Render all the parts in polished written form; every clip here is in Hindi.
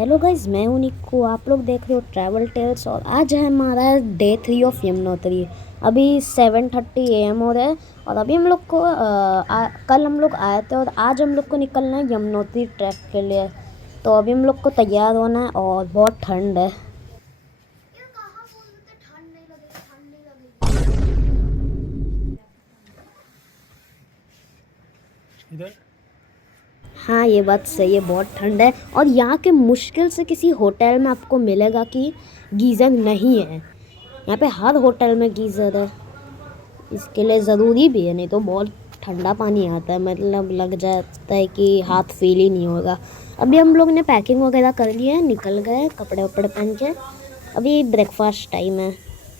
हेलो गाइज, मैं हूं निक्कू। आप लोग देख रहे हो ट्रैवल टेल्स और आज है हमारा डे 3 ऑफ यमुनोत्री। अभी 7:30 AM हो रहा है और अभी हम लोग को कल हम लोग आए थे और आज हम लोग को निकलना है यमुनोत्री ट्रैक के लिए। तो अभी हम लोग को तैयार होना है और बहुत ठंड है। इधर हाँ, ये बात सही है, बहुत ठंड है और यहाँ के मुश्किल से किसी होटल में आपको मिलेगा कि गीज़र नहीं है। यहाँ पे हर होटल में गीज़र है, इसके लिए ज़रूरी भी है, नहीं तो बहुत ठंडा पानी आता है, मतलब लग जाता है कि हाथ फील ही नहीं होगा। अभी हम लोग ने पैकिंग वगैरह कर ली है, निकल गए कपड़े वपड़े पहन के। अभी ब्रेकफास्ट टाइम है,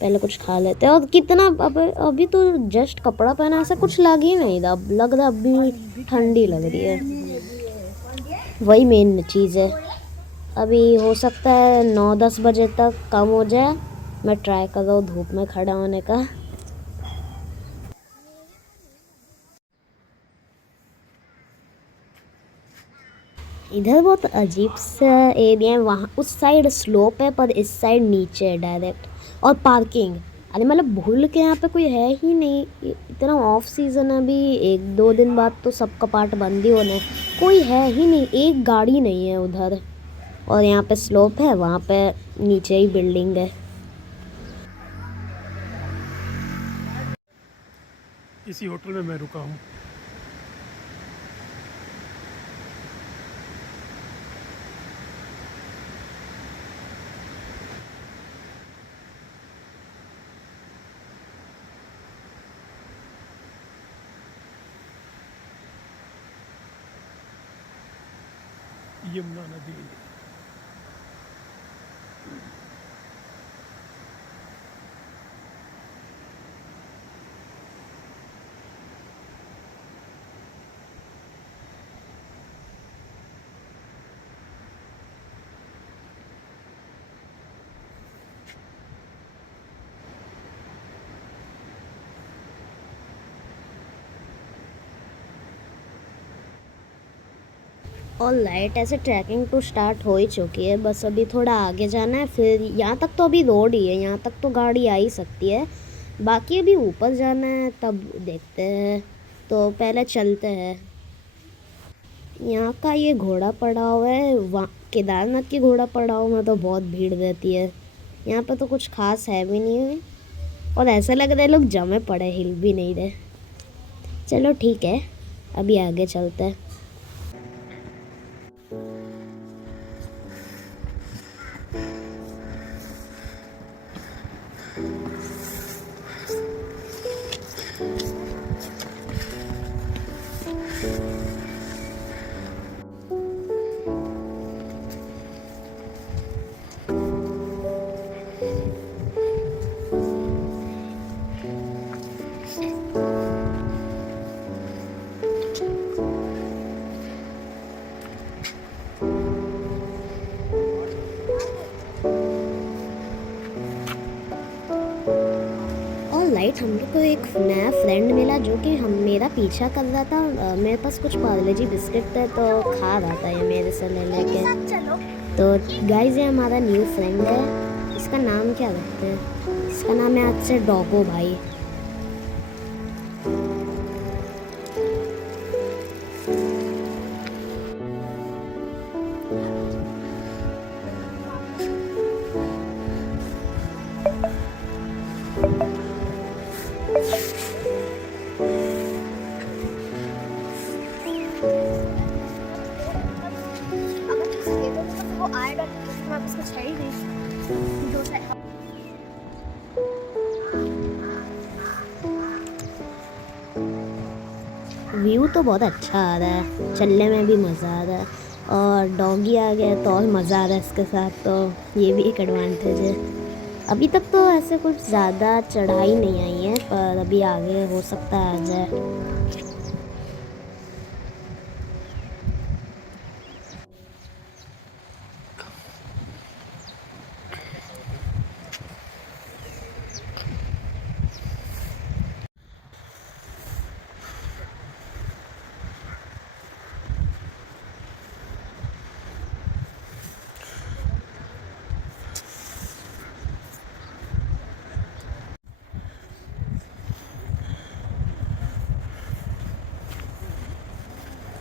पहले कुछ खा लेते हैं। और कितना अभी तो जस्ट कपड़ा पहना, ऐसा कुछ लग ही नहीं रहा, लग रहा अभी ठंडी लग रही है। वही मेन चीज़ है। अभी हो सकता है 9-10 बजे तक कम हो जाए। मैं ट्राई कर रहा हूँ धूप में खड़ा होने का। इधर बहुत अजीब सा एरिया है, वहाँ उस साइड स्लोप है पर इस साइड नीचे है डायरेक्ट। और पार्किंग, अरे मतलब भूल के यहाँ पे कोई है ही नहीं। इतना ऑफ सीज़न है, अभी 1-2 दिन बाद तो सब कपाट बंद ही होने। कोई है ही नहीं, एक गाड़ी नहीं है उधर। और यहाँ पे स्लोप है, वहाँ पे नीचे ही बिल्डिंग है। इसी होटल में मैं रुका हूँ। यमुना नदी। और लाइट ऐसे ट्रैकिंग तो स्टार्ट हो ही चुकी है, बस अभी थोड़ा आगे जाना है। फिर यहाँ तक तो अभी रोड ही है, यहाँ तक तो गाड़ी आ ही सकती है। बाकी अभी ऊपर जाना है, तब देखते हैं। तो पहले चलते हैं। यहाँ का ये घोड़ा पड़ा हुआ है, वहाँ केदारनाथ की घोड़ा पड़ा हुआ में तो बहुत भीड़ रहती है। यहाँ पे तो कुछ खास है भी नहीं है और ऐसा लग रहा है लोग जमे पड़े, हिल भी नहीं रहे। चलो ठीक है, अभी आगे चलते हैं। और लाइट, हम लोग को एक नया फ्रेंड मिला जो कि हम मेरा पीछा कर रहा था। मेरे पास कुछ पार्ले जी बिस्किट थे तो खा रहा था ये मेरे से ले लेके। तो गाइस, ये हमारा न्यू फ्रेंड है। इसका नाम क्या रखते हैं? इसका नाम है आज से डॉगो भाई। व्यू तो बहुत अच्छा आ रहा है, चलने में भी मज़ा आ रहा है। और डॉगी आ गया तो और मज़ा आ रहा है इसके साथ, तो ये भी एक एडवांटेज है। अभी तक तो ऐसे कुछ ज़्यादा चढ़ाई नहीं आई है, पर अभी आगे हो सकता है आ जाए।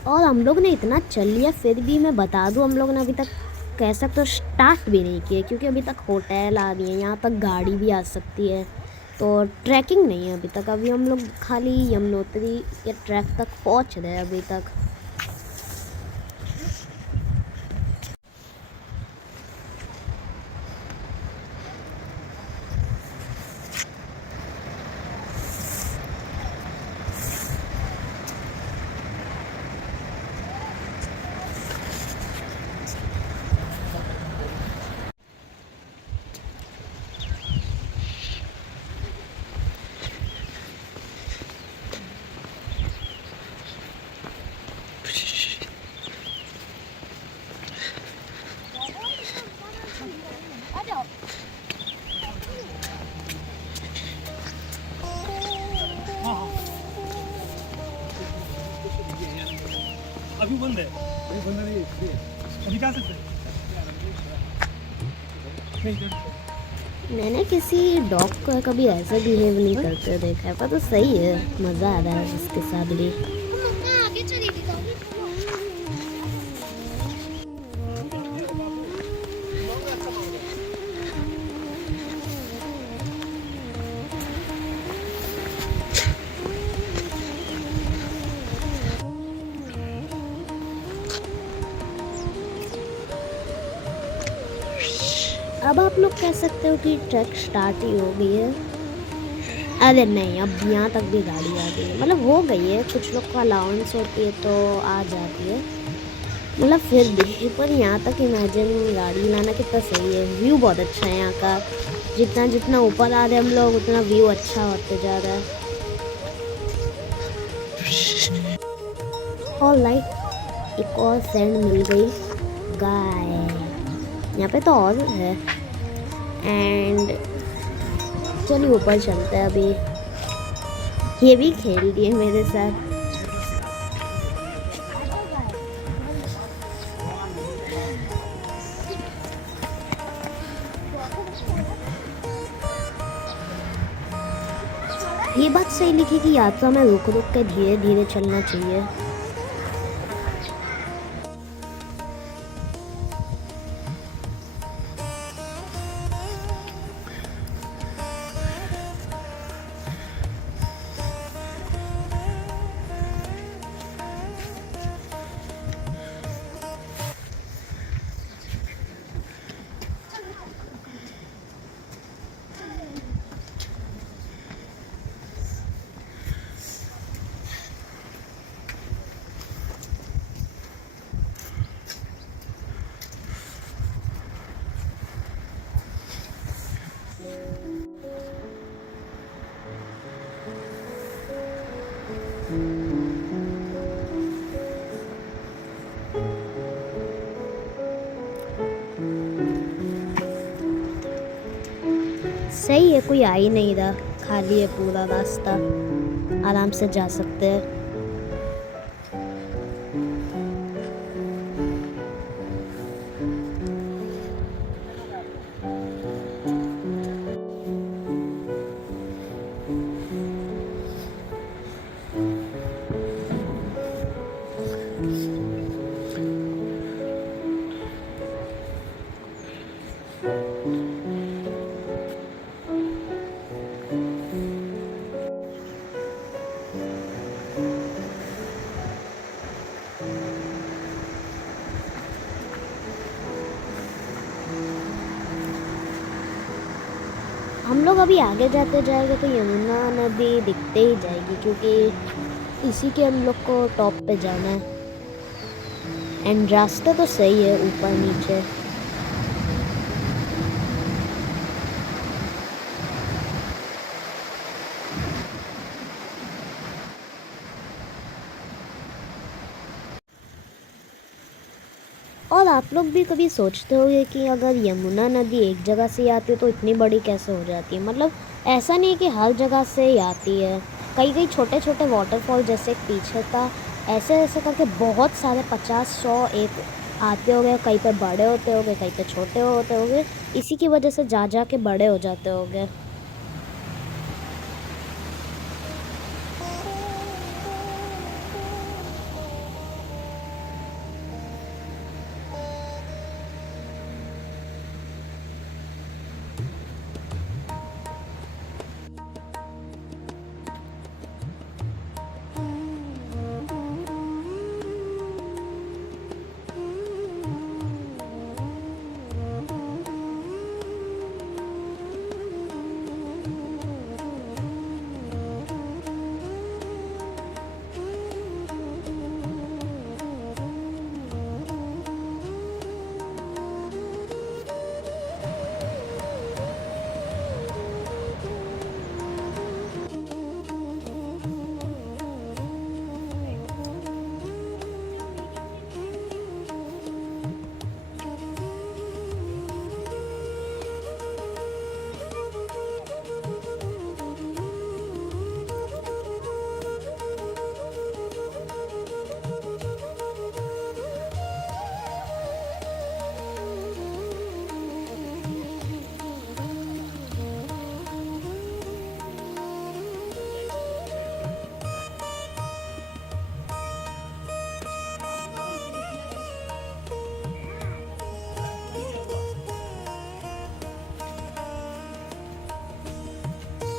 और हम लोग ने इतना चल लिया, फिर भी मैं बता दूँ हम लोग ने अभी तक कह सकते हो स्टार्ट भी नहीं किए, क्योंकि अभी तक होटल आ रही है, यहाँ तक गाड़ी भी आ सकती है, तो ट्रैकिंग नहीं है अभी तक। अभी हम लोग खाली यमुनोत्री के ट्रैक तक पहुँच रहे हैं अभी तक। अभी बंद है, अभी बंद नहीं है, अभी जा सकते हैं। मैंने किसी डॉग को कभी ऐसा बिहेव नहीं करते देखा है, पर तो सही है, मज़ा आ रहा है इसके साथ भी। अब आप लोग कह सकते हो कि ट्रैक स्टार्ट ही हो गई है। अरे नहीं, अब यहाँ तक भी गाड़ी आ गई है, मतलब हो गई है, कुछ लोग को अलाउंस होती है तो आ जाती है, मतलब फिर भी, पर यहाँ तक इमेजिन गाड़ी लाना कितना सही है। व्यू बहुत अच्छा है यहाँ का, जितना जितना ऊपर आ रहे हम लोग उतना व्यू अच्छा होते जा रहा है। ऑलराइट, एक और फ्रेंड मिल गई गाय, यहाँ पे तो और है। एंड चलिए ऊपर चलते हैं अभी। ये भी खेल रही है मेरे साथ। ये बात सही लिखी कि यात्रा में रुक रुक के धीरे धीरे चलना चाहिए। सही है, कोई आ ही नहीं रहा, खाली है पूरा रास्ता, आराम से जा सकते हैं। हम लोग अभी आगे जाते जाएंगे तो यमुना नदी दिखते ही जाएगी, क्योंकि इसी के हम लोग को टॉप पे जाना है। एंड रास्ता तो सही है, ऊपर नीचे। और आप लोग भी कभी सोचते होंगे कि अगर यमुना नदी एक जगह से आती है तो इतनी बड़ी कैसे हो जाती है। मतलब ऐसा नहीं कि हर जगह से ही आती है, कई कई छोटे छोटे वाटरफॉल जैसे पीछे का, ऐसे ऐसे करके बहुत सारे 50-100 एक आते होंगे, कहीं पे बड़े होते होंगे, कहीं पे छोटे होते होंगे, इसी की वजह से जा जा के बड़े हो जाते होंगे।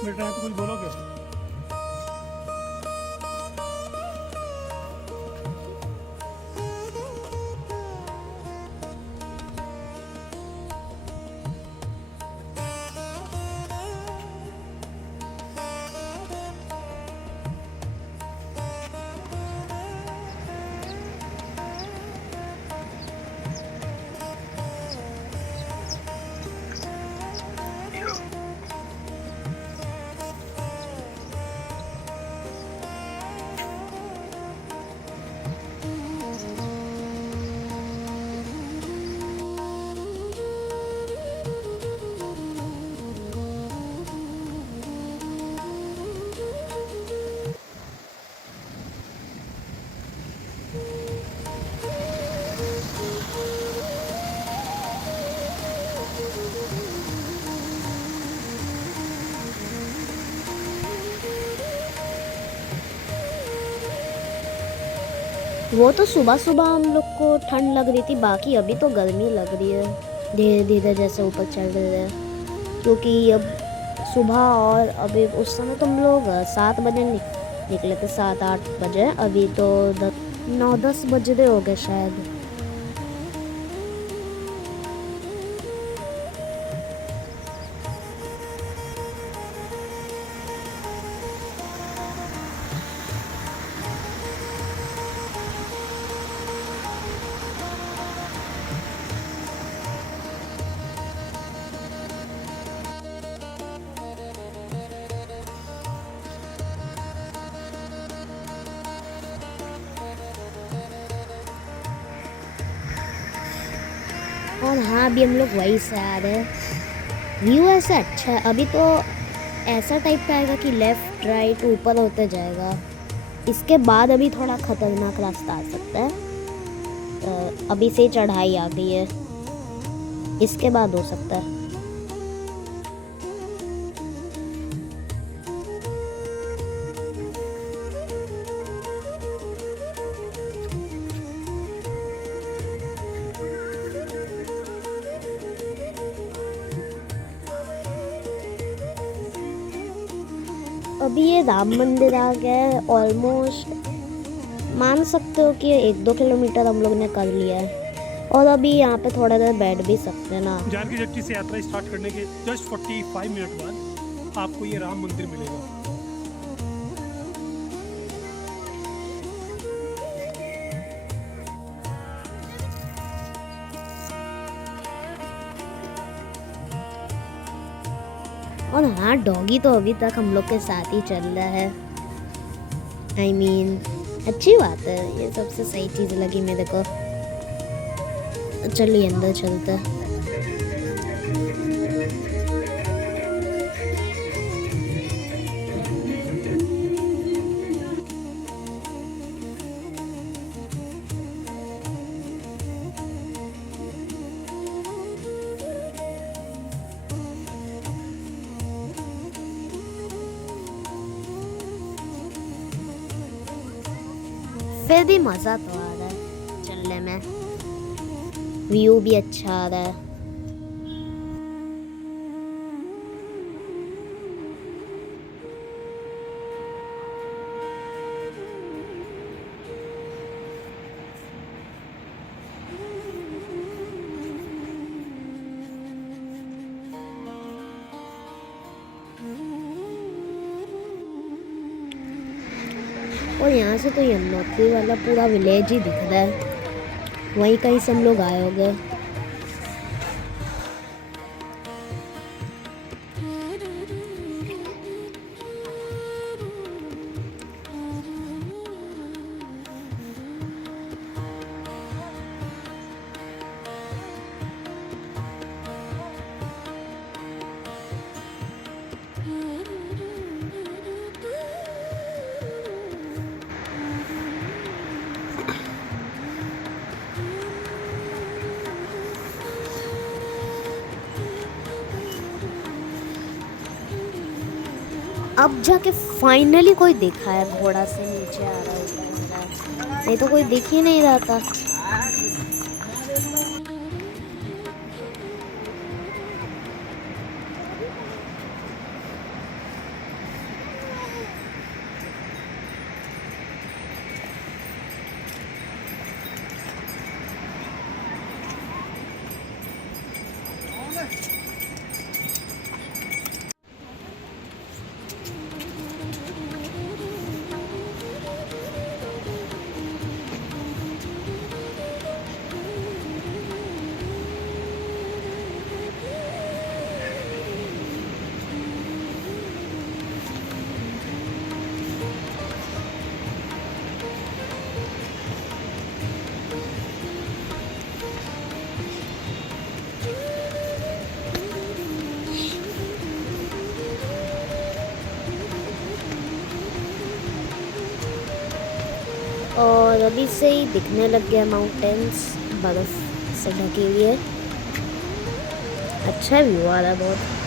बेटा यहाँ पे कुछ बोलोगे? वो तो सुबह सुबह हम लोग को ठंड लग रही थी, बाकी अभी तो गर्मी लग रही है धीरे धीरे जैसे ऊपर चल रहे हैं। क्योंकि अब सुबह और अभी उस समय तो हम लोग 7 बजे निकले थे, 7-8 बजे। अभी तो 9-10 बज रहे हो गए शायद। और हाँ, अभी हम लोग वहीं से आ रहे हैं। व्यू ऐसा अच्छा है। अभी तो ऐसा टाइप का आएगा कि लेफ़्ट राइट ऊपर होते जाएगा। इसके बाद अभी थोड़ा ख़तरनाक रास्ता आ सकता है। अभी से चढ़ाई आ गई है, इसके बाद हो सकता है। अभी ये राम मंदिर आ गया है। ऑलमोस्ट मान सकते हो कि 1-2 किलोमीटर हम लोग ने कर लिया है। और अभी यहाँ पे थोड़ा देर बैठ भी सकते हैं ना। जानकी जेट्टी से यात्रा स्टार्ट करने के जस्ट 45 मिनट बाद आपको ये राम मंदिर मिलेगा। और हाँ, डॉगी तो अभी तक हम लोग के साथ ही चल रहा है। I mean, अच्छी बात है, ये सबसे सही चीज़ लगी मेरे को। चलिए अंदर चलते हैं। फिर भी मज़ा तो आ रहा है चलने में। व्यू भी अच्छा आ रहा है। और यहाँ से तो यमुनोत्री वाला पूरा विलेज ही दिख रहा है। वहीं कहीं से हम लोग आए होंगे। अब जाके फाइनली कोई दिखा है, घोड़ा से नीचे आ रहा है। नहीं तो कोई दिख ही नहीं रहा था। और अभी से ही दिखने लग गया माउंटेन्स बर्फ़ से ढकी हुई है। अच्छा व्यू आ रहा है बहुत।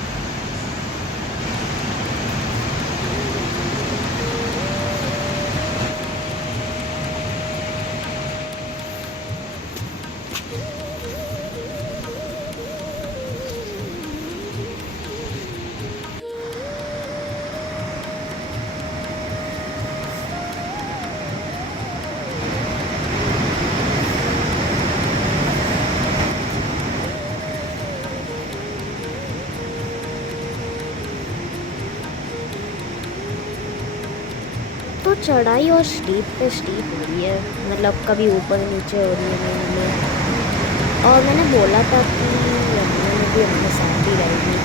तो चढ़ाई और स्टीप पे स्टीप हो रही है, मतलब कभी ऊपर नीचे हो रही है मेरे लिए। और मैंने बोला था कि यमुना में भी अपने साथ ही रहेगी।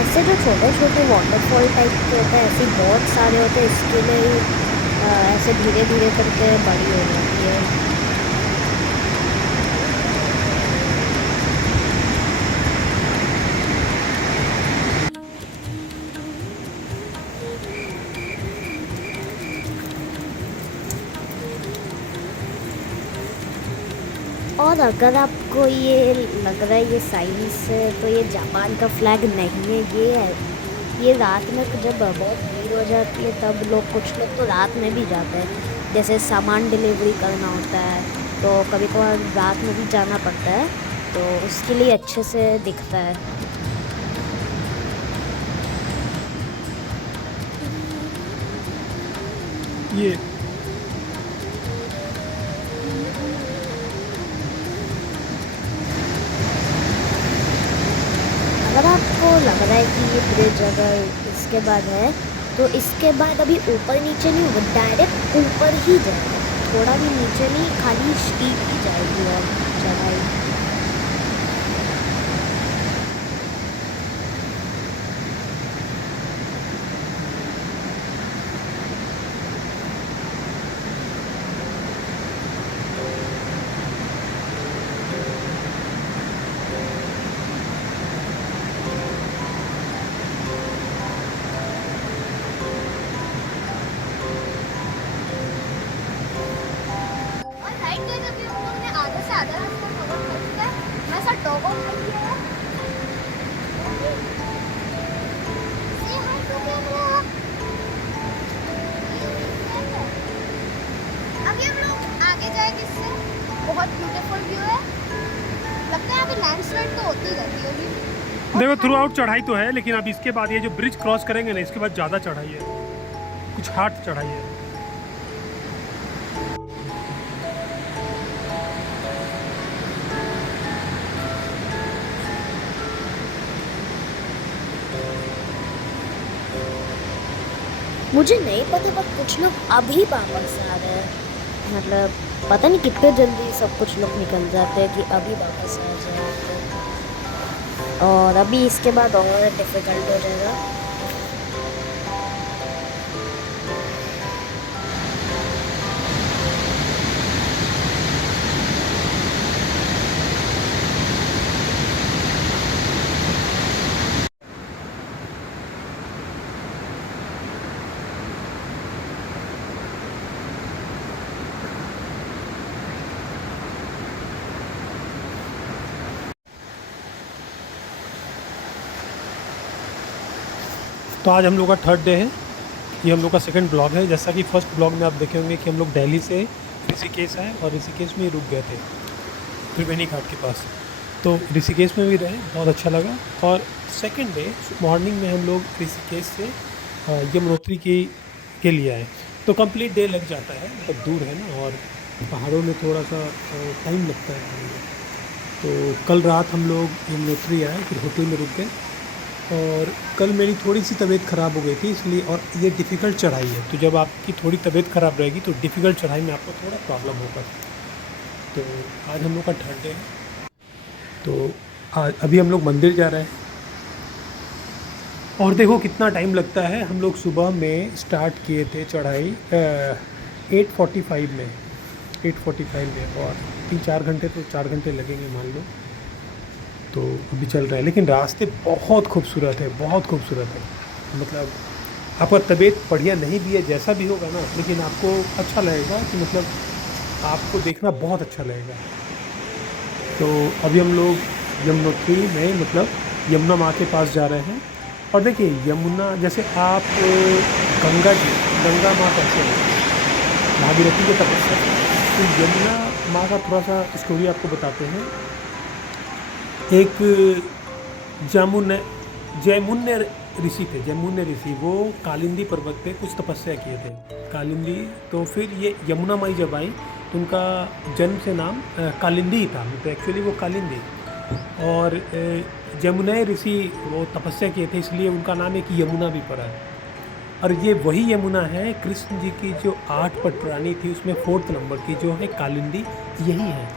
ऐसे जो छोटे छोटे वाटरफॉल टाइप के होते हैं ऐसे बहुत सारे होते हैं, इसके लिए ही ऐसे धीरे धीरे करके बड़ी हो जाती है। और अगर आपको ये लग रहा है ये साइंस से, तो ये जापान का फ्लैग नहीं है, ये है। ये रात में जब बहुत भीड़ हो जाती है तब लोग, कुछ लोग तो रात में भी जाते हैं, जैसे सामान डिलीवरी करना होता है तो कभी कभार रात में भी जाना पड़ता है, तो उसके लिए अच्छे से दिखता है। ये अगर आपको लग रहा है कि ये ब्रिज अगर इसके बाद है, तो इसके बाद अभी ऊपर नीचे नहीं होगा, डायरेक्ट ऊपर ही जाएगा, थोड़ा भी नीचे नहीं, खाली स्टीप ही जाएगी और चढ़ाई। अभी हम लोग आगे जाएंगे, इससे बहुत ब्यूटीफुल व्यू है। लगता है यहाँ पे लैंडस्लाइड तो होती ही रहती होगी। देखो थ्रू आउट चढ़ाई तो है, लेकिन अब इसके बाद ये जो ब्रिज क्रॉस करेंगे ना, इसके बाद ज़्यादा चढ़ाई है, कुछ हार्ड चढ़ाई है। मुझे नहीं पता पर कुछ लोग अभी वापस आ रहे हैं, मतलब पता नहीं कितने जल्दी सब कुछ लोग निकल जाते हैं कि अभी वापस आ जाए, और अभी इसके बाद और डिफ़िकल्ट हो जाएगा। तो आज हम लोग का थर्ड डे है, ये हम लोग का सेकंड ब्लॉग है। जैसा कि फर्स्ट ब्लॉग में आप देखे होंगे कि हम लोग दिल्ली से ऋषिकेश आए और ऋषिकेश में ही रुक गए थे त्रिवेणी घाट के पास। तो ऋषिकेश में भी रहे, बहुत अच्छा लगा। और सेकंड डे मॉर्निंग में हम लोग ऋषिकेश से यमुनोत्री के लिए आए। तो कंप्लीट डे लग जाता है, मतलब दूर है ना, और पहाड़ों में थोड़ा सा टाइम लगता है आने में। तो कल रात हम लोग यमुनोत्री आए, फिर होटल में रुक गए। और कल मेरी थोड़ी सी तबीयत ख़राब हो गई थी इसलिए, और ये डिफ़िकल्ट चढ़ाई है, तो जब आपकी थोड़ी तबीयत ख़राब रहेगी तो डिफ़िकल्ट चढ़ाई में आपको थोड़ा प्रॉब्लम होगा। तो आज हम लोग का थर्ड डे है, तो आज अभी हम लोग मंदिर जा रहे हैं। और देखो कितना टाइम लगता है। हम लोग सुबह में स्टार्ट किए थे चढ़ाई 8:45 में, और 3-4 घंटे तो 4 घंटे लगेंगे मान लो। तो अभी चल रहा है, लेकिन रास्ते बहुत खूबसूरत है, बहुत खूबसूरत है। मतलब आपका तबीयत बढ़िया नहीं भी है, जैसा भी होगा ना, लेकिन आपको अच्छा लगेगा कि मतलब आपको देखना बहुत अच्छा लगेगा। तो अभी हम लोग यमुनोत्री में मतलब यमुना माँ के पास जा रहे हैं। और देखिए यमुना, जैसे आप गंगा माँ कैसे है, भागीरथी के तपस्या, तो यमुना माँ का थोड़ा सा स्टोरी आपको बताते हैं। एक जयमुन्य ऋषि थे, जयमुन्य ऋषि, वो कालिंदी पर्वत पे कुछ तपस्या किए थे, कालिंदी। तो फिर ये यमुना माई जब आई तो उनका जन्म से नाम कालिंदी ही था, तो एक्चुअली वो कालिंदी। और जमुना ऋषि वो तपस्या किए थे, इसलिए उनका नाम एक यमुना भी पड़ा है। और ये वही यमुना है, कृष्ण जी की जो 8 पटरानी थी उसमें 4th नंबर की जो है कालिंदी, यही है,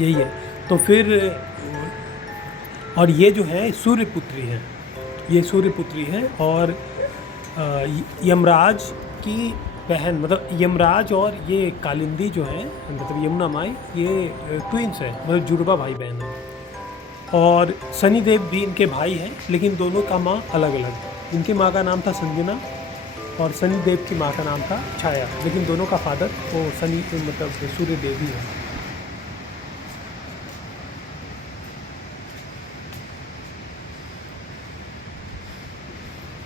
यही है। तो फिर और ये जो है सूर्यपुत्री है, ये सूर्यपुत्री है। और यमराज की बहन, मतलब यमराज और ये कालिंदी जो है, मतलब यमुना माई, ये ट्विंस है, मतलब जुड़वा भाई बहन है। और शनिदेव भी इनके भाई हैं, लेकिन दोनों का माँ अलग अलग। इनकी माँ का नाम था संजना और शनिदेव की माँ का नाम था छाया, लेकिन दोनों का फादर वो शनि, मतलब सूर्यदेव ही है।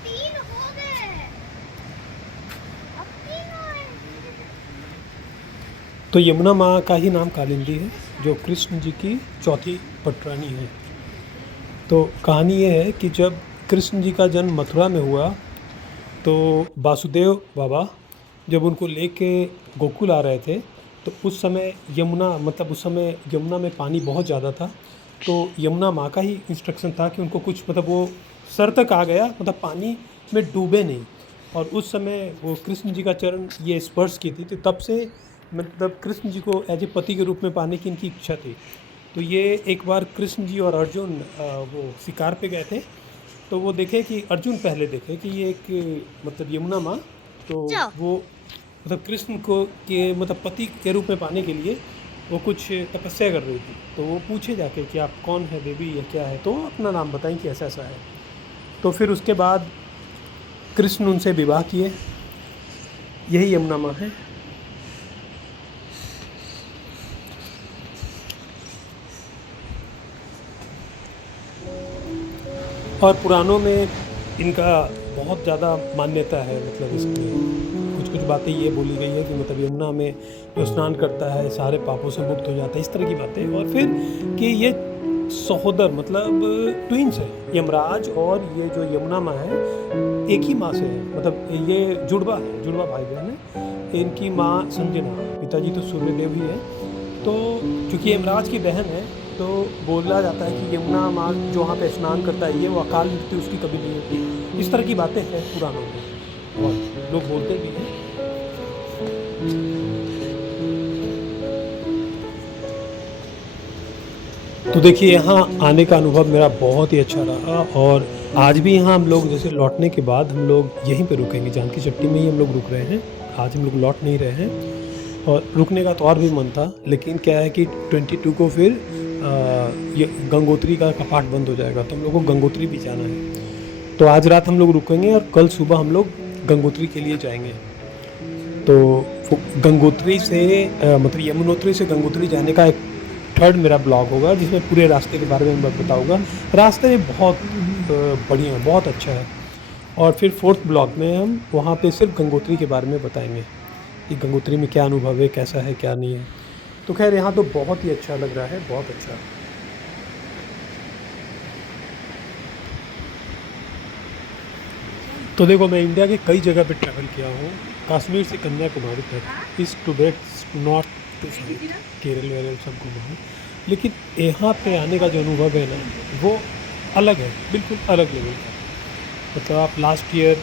तीन हो गए, अब तीन और तो यमुना माँ का ही नाम कालिंदी है, जो कृष्ण जी की 4थी पटरानी है। तो कहानी ये है कि जब कृष्ण जी का जन्म मथुरा में हुआ तो वासुदेव बाबा जब उनको लेके गोकुल आ रहे थे, तो उस समय यमुना, मतलब उस समय यमुना में पानी बहुत ज़्यादा था। तो यमुना माँ का ही इंस्ट्रक्शन था कि उनको कुछ, मतलब वो सर तक आ गया, मतलब पानी में डूबे नहीं। और उस समय वो कृष्ण जी का चरण ये स्पर्श की थी, तो तब से मतलब कृष्ण जी को एज ए पति के रूप में पाने की इनकी इच्छा थी। तो ये एक बार कृष्ण जी और अर्जुन वो शिकार पे गए थे, तो वो देखे कि अर्जुन पहले देखे कि ये एक मतलब यमुना माँ, तो वो मतलब कृष्ण को के मतलब पति के रूप में पाने के लिए वो कुछ तपस्या कर रही थी। तो वो पूछे जाके कि आप कौन है देवी या क्या है, तो अपना नाम बताएं कि ऐसा ऐसा है। तो फिर उसके बाद कृष्ण उनसे विवाह किए, यही यमुना माँ है। और पुराणों में इनका बहुत ज़्यादा मान्यता है, मतलब इसमें कुछ कुछ बातें ये बोली गई है कि मतलब यमुना में जो स्नान करता है सारे पापों से मुक्त हो जाता है, इस तरह की बातें। और फिर कि ये सहोदर, मतलब ट्विंस है, यमराज और ये जो यमुना माँ है एक ही माँ से है, मतलब ये जुड़वा है, जुड़वा भाई बहन है। इनकी माँ संजना, पिताजी तो सूर्यदेव ही है। तो चूँकि यमराज की बहन है, तो बोला जाता है कि यमुना माँ जो वहाँ पे स्नान करता है, ये वो अकाल मृत्यु उसकी कभी नहीं होती। इस तरह की बातें हैं पुराणों में और लोग बोलते भी हैं। तो देखिए यहाँ आने का अनुभव मेरा बहुत ही अच्छा रहा। और आज भी यहाँ हम लोग जैसे लौटने के बाद हम लोग यहीं पे रुकेंगे, जानकी चट्टी में ही हम लोग रुक रहे हैं। आज हम लोग लौट नहीं रहे हैं, और रुकने का तो और भी मन था, लेकिन क्या है कि 22 को फिर ये गंगोत्री का कपाट बंद हो जाएगा, तो हम लोग को गंगोत्री भी जाना है। तो आज रात हम लोग रुकेंगे और कल सुबह हम लोग गंगोत्री के लिए जाएंगे। तो गंगोत्री से मतलब यमुनोत्री से गंगोत्री जाने का एक 3rd मेरा ब्लॉग होगा, जिसमें पूरे रास्ते के बारे में मैं बताऊंगा। रास्ते में बहुत बढ़िया, बहुत अच्छा है। और फिर 4th ब्लॉग में हम वहाँ पे सिर्फ गंगोत्री के बारे में बताएंगे कि गंगोत्री में क्या अनुभव है, कैसा है, क्या नहीं है। तो खैर यहाँ तो बहुत ही अच्छा लग रहा है, बहुत अच्छा। तो देखो मैं इंडिया के कई जगह पे ट्रैवल किया हूँ, कश्मीर से कन्याकुमारी तक, east to west, north to south, Kerala वेरल सब घूमा हूँ। लेकिन यहाँ पे आने का जो अनुभव है ना, वो अलग है, बिल्कुल अलग लेवल का। मतलब आप लास्ट ईयर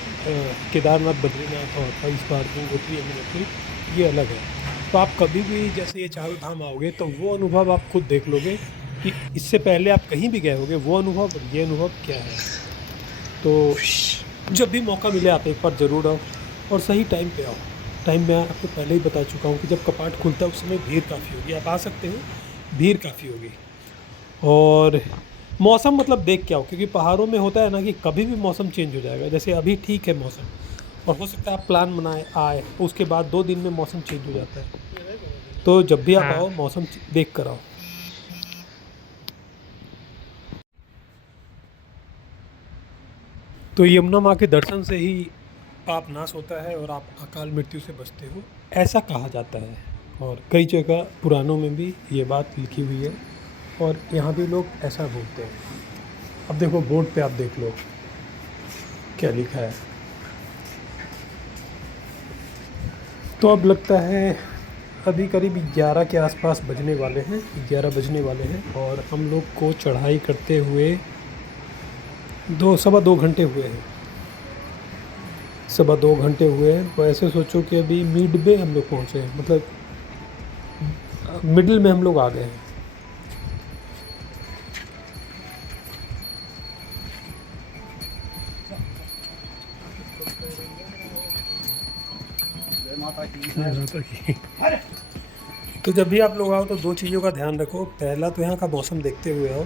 केदारनाथ, बद्रीनाथ और इस बार गंगोत्री, यमुनोत्री, ये अलग है। तो आप कभी भी जैसे ये चारों धाम आओगे तो वो अनुभव आप खुद देख लोगे कि इससे पहले आप कहीं भी गए होगे, वो अनुभव और ये अनुभव क्या है। तो जब भी मौका मिले आप एक बार ज़रूर आओ, और सही टाइम पे आओ। टाइम मैं आपको पहले ही बता चुका हूँ कि जब कपाट खुलता है उस समय भीड़ काफ़ी होगी, आप आ सकते हो, भीड़ काफ़ी होगी। और मौसम मतलब देख के आओ, क्योंकि पहाड़ों में होता है ना कि कभी भी मौसम चेंज हो जाएगा। जैसे अभी ठीक है मौसम, और हो सकता है आप प्लान बनाए आए, उसके बाद 2 दिन में मौसम चेंज हो जाता है। तो जब भी आप आओ मौसम देख कर आओ। तो यमुना माँ के दर्शन से ही पाप नाश होता है और आप अकाल मृत्यु से बचते हो, ऐसा कहा जाता है। और कई जगह पुराणों में भी ये बात लिखी हुई है, और यहाँ भी लोग ऐसा बोलते हैं। अब देखो बोर्ड पे आप देख लो क्या लिखा है। तो अब लगता है अभी करीब 11 के आसपास बजने वाले हैं, 11 बजने वाले हैं, और हम लोग को चढ़ाई करते हुए 2 घंटे हुए हैं, 2 घंटे हुए हैं। तो ऐसे सोचो कि अभी मिड में हम लोग पहुँचे हैं, मतलब मिडिल में हम लोग आ गए हैं। तो जब भी आप लोग आओ तो 2 चीज़ों का ध्यान रखो। पहला तो यहाँ का मौसम देखते हुए आओ।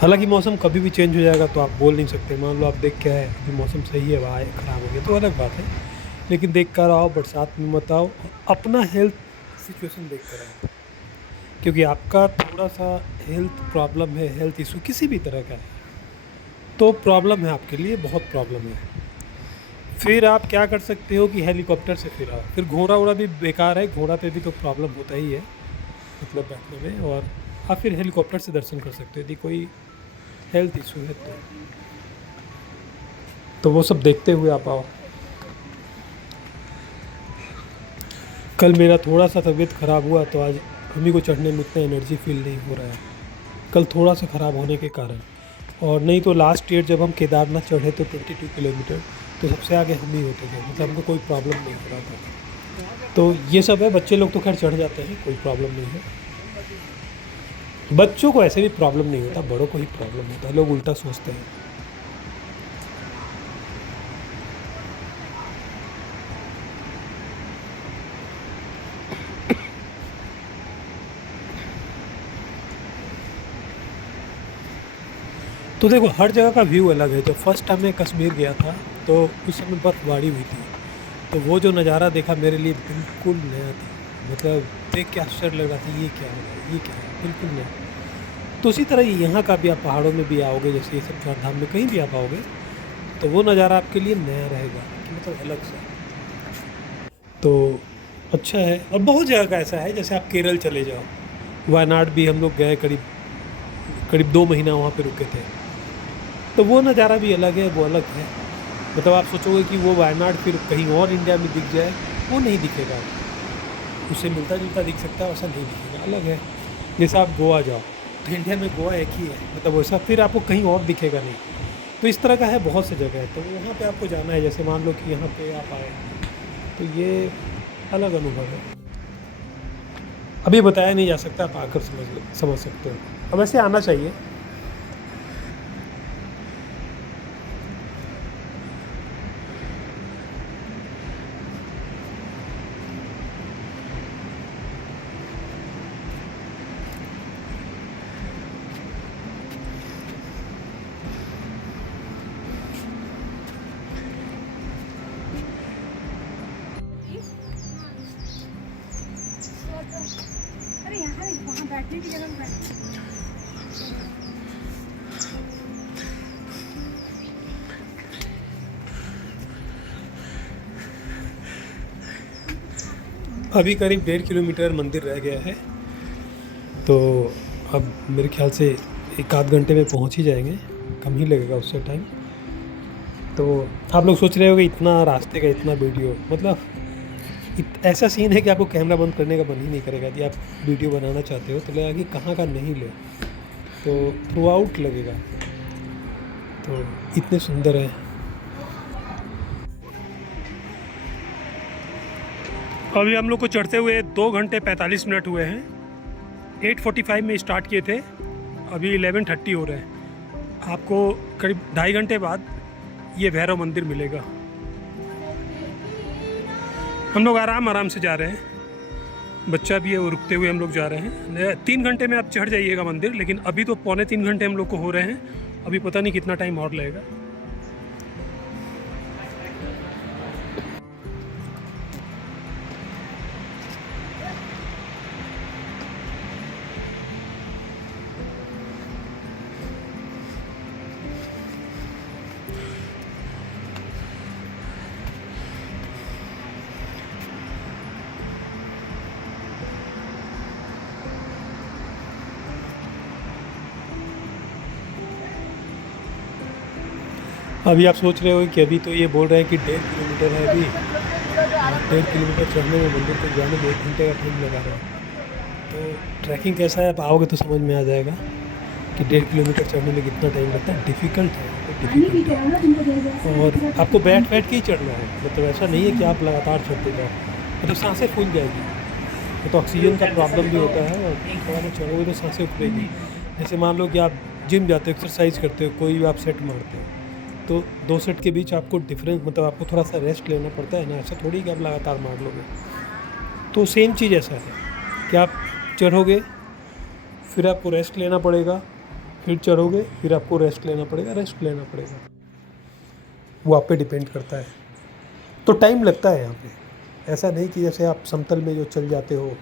हालांकि मौसम कभी भी चेंज हो जाएगा तो आप बोल नहीं सकते। मान लो आप देख के आए अभी मौसम सही है, वहाँ ख़राब हो गया तो अलग बात है, लेकिन देख कर आओ, बरसात में मत आओ, अपना हेल्थ सिचुएशन देख कर आओ। क्योंकि आपका थोड़ा सा हेल्थ प्रॉब्लम है, हेल्थ इशू किसी भी तरह का है, तो प्रॉब्लम है आपके लिए, बहुत प्रॉब्लम है। फिर आप क्या कर सकते हो कि हेलीकॉप्टर से फिर आओ। फिर घोड़ा उड़ा भी बेकार है, घोड़ा पे भी तो प्रॉब्लम होता ही है, मतलब बैठने में। और आप फिर हेलीकॉप्टर से दर्शन कर सकते हो यदि कोई हेल्थ इशू है तो वो सब देखते हुए आप आओ। कल मेरा थोड़ा सा तबीयत ख़राब हुआ तो आज हमी को चढ़ने में इतना एनर्जी फील नहीं हो रहा है, कल थोड़ा सा ख़राब होने के कारण। और नहीं तो लास्ट ईयर जब हम केदारनाथ चढ़े तो 22 किलोमीटर, तो सबसे आगे हम ही होते थे, मतलब हमको कोई प्रॉब्लम नहीं हो रहा था। तो ये सब है, बच्चे लोग तो खैर चढ़ जाते हैं, कोई प्रॉब्लम नहीं है। बच्चों को ऐसे भी प्रॉब्लम नहीं होता, बड़ों को ही प्रॉब्लम होता है, लोग उल्टा सोचते हैं। तो देखो हर जगह का व्यू अलग है। जब फर्स्ट टाइम मैं कश्मीर गया था तो उस समय बर्फ़बारी हुई थी, तो वो जो नज़ारा देखा मेरे लिए बिल्कुल नया था, मतलब देख के आश्चर्य लग रहा था, ये क्या हो रहा है, ये क्या है, बिल्कुल नया। तो उसी तरह यहाँ का भी आप पहाड़ों में भी आओगे, जैसे ये सब चार धाम में कहीं भी आप आओगे तो वो नज़ारा आपके लिए नया रहेगा, कि मतलब अलग सा। तो अच्छा है। और बहुत जगह का ऐसा है, जैसे आप केरल चले जाओ, वायनाड भी हम लोग गए, करीब 2 महीना वहाँ पे रुके थे, तो वो नज़ारा भी अलग है, वो अलग है। मतलब आप सोचोगे कि वो वायनाड फिर कहीं और इंडिया में दिख जाए, वो नहीं दिखेगा, उससे मिलता जुलता दिख सकता है, वैसा नहीं दिखेगा, अलग है। जैसे आप गोवा जाओ तो इंडिया में गोवा एक ही है, मतलब वैसा फिर आपको कहीं और दिखेगा नहीं। तो इस तरह का है, बहुत सी जगह है, तो वहाँ पे आपको जाना है। जैसे मान लो कि यहाँ पे आप आए तो ये अलग अनुभव है, अभी बताया नहीं जा सकता, आप आकर समझ सकते हो। अब वैसे आना चाहिए। अरे यहाँ वहाँ बैठने की जगह बैठ। अभी करीब 1.5 किलोमीटर मंदिर रह गया है, तो अब मेरे ख्याल से 1 आध घंटे में पहुंच ही जाएंगे, कम ही लगेगा उससे टाइम। तो आप लोग सोच रहे हो कि इतना रास्ते का इतना वीडियो, मतलब ऐसा सीन है कि आपको कैमरा बंद करने का मन ही नहीं करेगा। यदि आप वीडियो बनाना चाहते हो तो लगेगा कि कहाँ का नहीं ले, तो थ्रू आउट लगेगा। तो इतने सुंदर है। अभी हम लोग को चढ़ते हुए 2 घंटे 45 मिनट हुए हैं। 8:45 में स्टार्ट किए थे, अभी 11:30 हो रहे हैं। आपको करीब 2.5 घंटे बाद ये भैरव मंदिर मिलेगा। हम लोग आराम से जा रहे हैं, बच्चा भी है, वो रुकते हुए हम लोग जा रहे हैं। 3 घंटे में आप चढ़ जाइएगा मंदिर, लेकिन अभी तो 2.25 घंटे हम लोग को हो रहे हैं, अभी पता नहीं कितना टाइम और लगेगा। अभी आप सोच रहे हो कि अभी तो ये बोल रहे हैं कि 1.5 किलोमीटर है अभी, 1.5 किलोमीटर चढ़ने में मंदिर तक जाने में 1 घंटे का टाइम लगा रहा है। तो ट्रैकिंग कैसा है आप आओगे तो समझ में आ जाएगा कि 1.5 किलोमीटर चढ़ने में कितना टाइम लगता है। डिफ़िकल्ट है और आपको बैठ के ही चढ़ना है, मतलब ऐसा नहीं है कि आप लगातार चढ़ते जाओ, मतलब सांसें फूल जाएगी। तो ऑक्सीजन का प्रॉब्लम भी होता है और थोड़ा बहुत चढ़ोगे तो सांसें फूलेगी। जैसे मान लो कि आप जिम जाते हो, एक्सरसाइज करते हो, कोई भी आप सेट मारते हो, तो 2 सेट के बीच आपको डिफरेंस, मतलब आपको थोड़ा सा रेस्ट लेना पड़ता है ना, ऐसा थोड़ी कि आप लगातार मार लोगे। तो सेम चीज़ ऐसा है कि आप चढ़ोगे, फिर आपको रेस्ट लेना पड़ेगा, फिर चढ़ोगे, फिर आपको रेस्ट लेना पड़ेगा, वो आप पे डिपेंड करता है। तो टाइम लगता है यहाँ पे, ऐसा नहीं कि जैसे आप समतल में जो चल जाते हो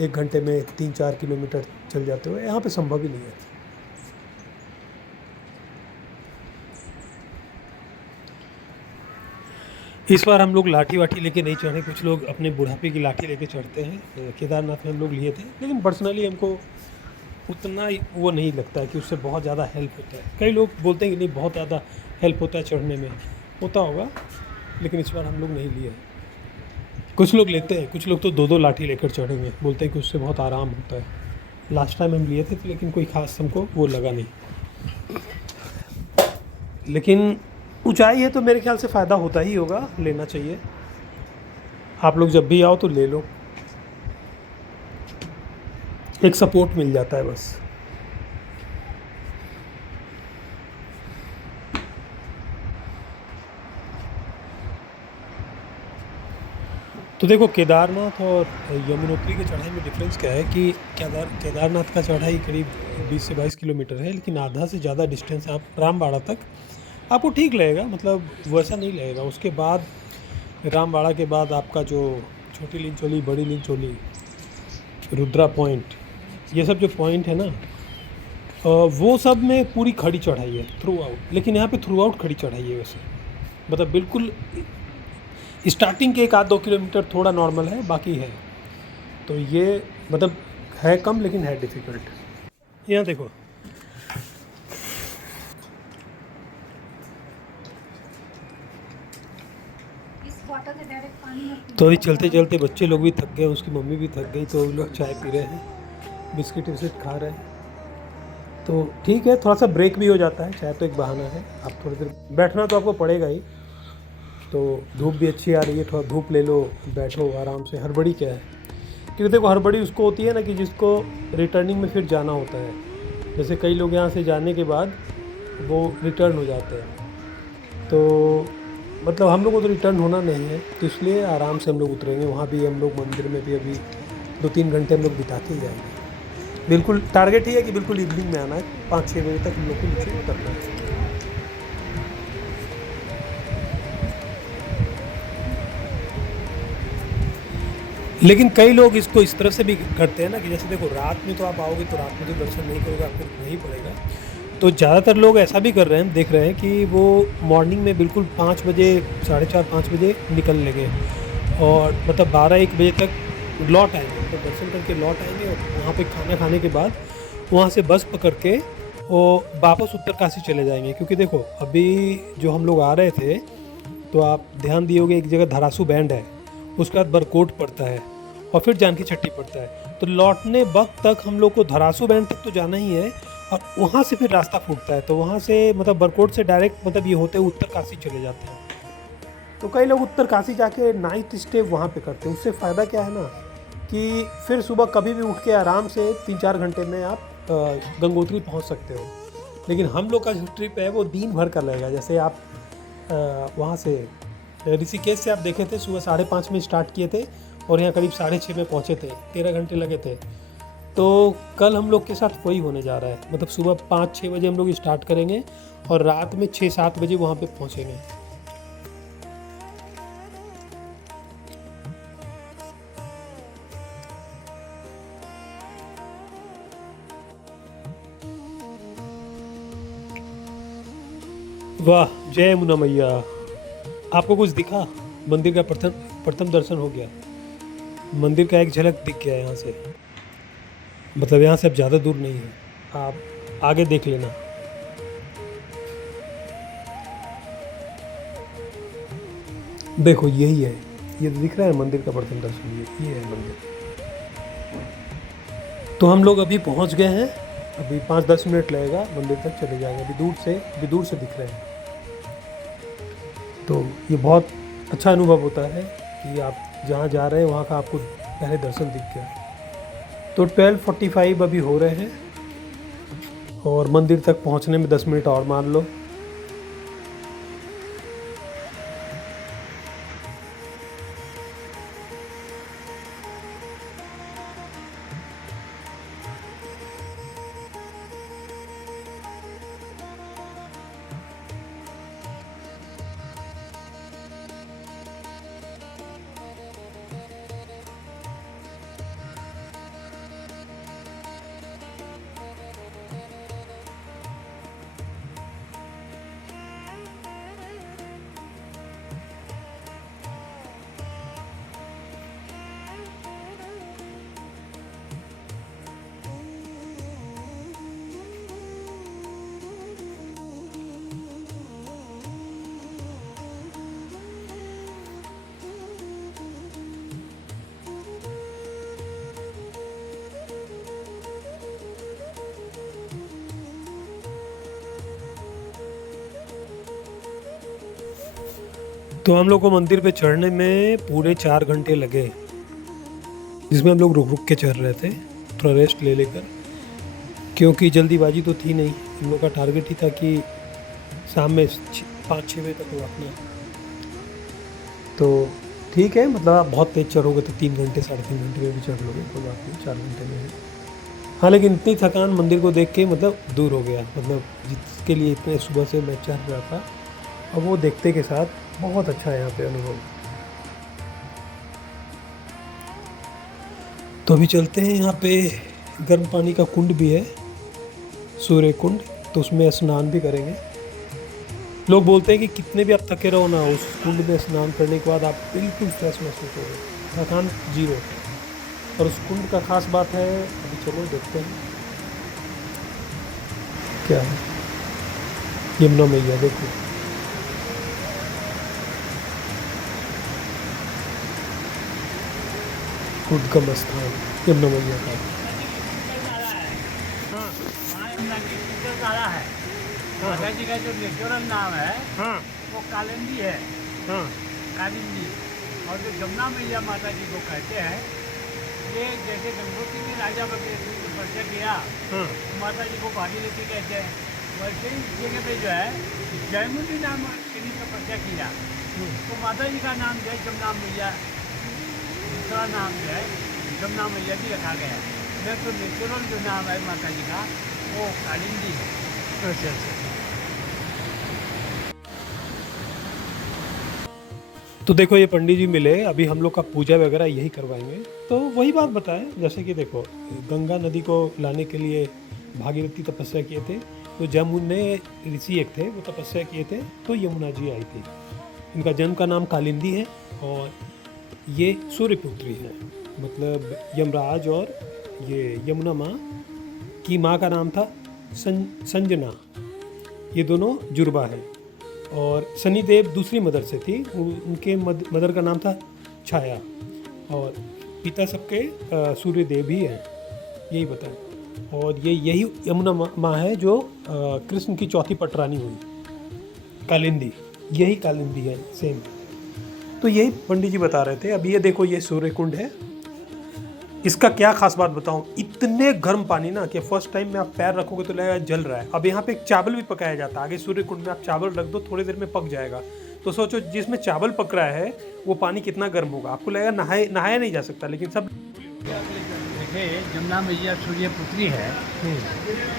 1 घंटे में 3-4 किलोमीटर चल जाते हो, यहाँ पे संभव ही नहीं है। इस बार हम लोग लाठी वाठी लेके नहीं चढ़े, कुछ लोग अपने बुढ़ापे की लाठी लेके चढ़ते हैं। केदारनाथ में हम लोग लिए थे, लेकिन पर्सनली हमको उतना वो नहीं लगता है कि उससे बहुत ज़्यादा हेल्प होता है। कई लोग बोलते हैं कि नहीं बहुत ज़्यादा हेल्प होता है चढ़ने में, होता होगा, लेकिन इस बार हम लोग नहीं लिए। कुछ लोग लेते हैं, कुछ लोग तो 2-2 लाठी लेकर चढ़े हुए, बोलते हैं कि उससे बहुत आराम होता है। लास्ट टाइम हम लिए थे तो लेकिन कोई ख़ास हमको वो लगा नहीं, लेकिन ऊंचाई है तो मेरे ख्याल से फ़ायदा होता ही होगा, लेना चाहिए। आप लोग जब भी आओ तो ले लो, एक सपोर्ट मिल जाता है बस। तो देखो केदारनाथ और यमुनोत्री की चढ़ाई में डिफरेंस क्या है कि केदारनाथ का चढ़ाई करीब 20 से 22 किलोमीटर है, लेकिन आधा से ज़्यादा डिस्टेंस आप रामबाड़ा तक आपको ठीक लगेगा, मतलब वैसा नहीं लगेगा। उसके बाद रामबाड़ा के बाद आपका जो छोटी लिंचोली, बड़ी लिंचोली, रुद्रा पॉइंट, ये सब जो पॉइंट है ना, वो सब में पूरी खड़ी चढ़ाई है थ्रू आउट। लेकिन यहाँ पे थ्रू आउट खड़ी चढ़ाई है वैसे, मतलब बिल्कुल स्टार्टिंग के 1-2 किलोमीटर थोड़ा नॉर्मल है, बाकी है तो ये मतलब है कम, लेकिन है डिफ़िकल्ट। यहाँ देखो तो अभी चलते चलते बच्चे लोग भी थक गए, उसकी मम्मी भी थक गई, तो वो लोग चाय पी रहे हैं, बिस्किट विस्किट खा रहे हैं। तो ठीक है, थोड़ा सा ब्रेक भी हो जाता है, चाय तो एक बहाना है। आप थोड़ी देर बैठना तो आपको पड़ेगा ही, तो धूप भी अच्छी आ रही है, थोड़ा धूप ले लो, बैठो आराम से। हड़बड़ी क्या है, क्योंकि देखो हड़बड़ी उसको होती है ना कि जिसको रिटर्निंग में फिर जाना होता है। जैसे कई लोग यहाँ से जाने के बाद वो रिटर्न हो जाते हैं, तो मतलब हम लोग को तो रिटर्न होना नहीं है, तो इसलिए आराम से हम लोग उतरेंगे। वहाँ भी हम लोग मंदिर में भी अभी 2-3 घंटे हम लोग बिता के जाएंगे। बिल्कुल टारगेट ही है कि बिल्कुल इवनिंग में आना है, 5-6 बजे तक हम लोग को नीचे उतरना है। लेकिन कई लोग इसको इस तरह से भी करते हैं ना कि जैसे देखो रात में तो आप आओगे तो रात में तो दर्शन नहीं करोगे, आपको नहीं पड़ेगा। तो ज़्यादातर लोग ऐसा भी कर रहे हैं, देख रहे हैं कि वो मॉर्निंग में बिल्कुल 5 बजे, 4:30-5 बजे निकल लेंगे और मतलब 12-1 बजे तक लौट आएंगे, तो दर्शन करके लौट आएंगे और वहाँ पे खाना खाने के बाद वहाँ से बस पकड़ के वो वापस उत्तरकाशी चले जाएंगे। क्योंकि देखो अभी जो हम लोग आ रहे थे तो आप ध्यान दिए होगे, एक जगह धरासू बैंड है, उसके बाद बरकोट पड़ता है और फिर जानकी छट्टी पड़ता है। तो लौटने वक्त तक हम लोग को धरासू बैंड तक तो जाना ही है और वहाँ से फिर रास्ता फूटता है, तो वहाँ से मतलब बरकोट से डायरेक्ट मतलब ये होते उत्तरकाशी चले जाते हैं। तो कई लोग उत्तरकाशी जाके नाइट स्टे वहाँ पे करते हैं। उससे फ़ायदा क्या है ना कि फिर सुबह कभी भी उठ के आराम से 3-4 घंटे में आप गंगोत्री पहुँच सकते हो। लेकिन हम लोग का जो ट्रिप है वो दिन भर का लगेगा। जैसे आप वहाँ से ऋषिकेश से आप देखे थे सुबह 5:30 में स्टार्ट किए थे और यहाँ करीब 6:30 में पहुँचे थे, 13 घंटे लगे थे। तो कल हम लोग के साथ वही होने जा रहा है, मतलब सुबह 5-6 बजे हम लोग स्टार्ट करेंगे और रात में 6-7 बजे वहाँ पे पहुँचेंगे। वाह, जय यमुना मैया। आपको कुछ दिखा? मंदिर का प्रथम दर्शन हो गया। मंदिर का एक झलक दिख गया यहाँ से, मतलब यहाँ से अब ज़्यादा दूर नहीं है, आप आगे देख लेना। देखो यही है, ये दिख रहा है मंदिर का प्रथम दर्शन, ये है मंदिर। तो हम लोग अभी पहुँच गए हैं, अभी 5-10 मिनट लगेगा, मंदिर तक चले जाएंगे। अभी दूर से दिख रहे हैं। तो ये बहुत अच्छा अनुभव होता है कि आप जहाँ जा रहे हैं वहाँ का आपको पहले दर्शन दिख गया। तो 12:45 अभी हो रहे हैं और मंदिर तक पहुँचने में 10 मिनट और मान लो। तो हम लोग को मंदिर पे चढ़ने में पूरे 4 घंटे लगे, जिसमें हम लोग रुक रुक के चढ़ रहे थे, थोड़ा रेस्ट ले लेकर, क्योंकि जल्दीबाजी तो थी नहीं। हम लोग का टारगेट ही था कि शाम में 5-6 बजे तक लौटना। तो ठीक है, मतलब आप बहुत तेज़ चढ़ोगे तो 3 घंटे 3.5 घंटे में भी चढ़ लोगे, कोई बात नहीं, 4 घंटे में है। हाँ, लेकिन इतनी थकान मंदिर को देख के मतलब दूर हो गया, मतलब जिसके लिए इतने सुबह से मैं चढ़ रहा था, और वो देखते के साथ बहुत अच्छा है यहाँ पे अनुभव। तो अभी चलते हैं, यहाँ पे गर्म पानी का कुंड भी है, सूर्य कुंड, तो उसमें स्नान भी करेंगे। लोग बोलते हैं कि कितने भी आप थके रहो ना, उस कुंड में स्नान करने के बाद आप बिल्कुल फ्रेश महसूस होगे, थकान जीरो। और उस कुंड का खास बात है, अभी चलो देखते हैं क्या है। यमुना मैया देखो, उद्गम स्थान यमुना मैया का। माता जी का जो नेचुरल नाम है हाँ वो कालिंदी है, हाँ कालिंदी। और जो जमुना मैया माता जी को कहते हैं, ये जैसे गंगोत्री में राजा बघेश्वर को परिचय किया हाँ तो माता जी को भागीरथी कहते हैं, वैसे ही इस जगह पे जो है जयमुनी नाम इन्हीं का परिचय किया, तो माता जी का नाम जो है जमुना मैया, दूसरा नाम जो है जमुना मैया भी रखा गया है। मैं तो नेचुरल जो नाम है माता जी का वो कालिंदी है। अच्छा अच्छा। तो देखो ये पंडित जी मिले, अभी हम लोग का पूजा वगैरह यही करवाएंगे। तो वही बात बताएं, जैसे कि देखो गंगा नदी को लाने के लिए भागीरथी तपस्या किए थे, तो जमुने ऋषि एक थे वो तपस्या किए थे, तो यमुना जी आई थी। इनका जन्म का नाम कालिंदी है और ये सूर्यपुत्री है, मतलब यमराज और ये यमुना माँ की माँ का नाम था संजना। ये दोनों जुड़वा है। और शनिदेव दूसरी मदर से थी, उनके मदर का नाम था छाया, और पिता सबके सूर्यदेव ही हैं, यही बताएं। और ये यही यमुना माँ है जो कृष्ण की चौथी पटरानी हुई, कालिंदी, यही कालिंदी है सेम। तो यही पंडित जी बता रहे थे। अब ये देखो ये सूर्य कुंड है, इसका क्या खास बात बताऊं, इतने गर्म पानी ना कि फर्स्ट टाइम में आप पैर रखोगे तो लगेगा जल रहा है। अब यहाँ पे एक चावल भी पकाया जाता है, आगे सूर्य कुंड में आप चावल रख दो, थोड़ी देर में पक जाएगा। तो सोचो जिसमें चावल पक रहा है वो पानी कितना गर्म होगा। आपको लगेगा नहाया नहीं जा सकता, लेकिन सब देखिए, जमुना मैया सूर्य पुत्री है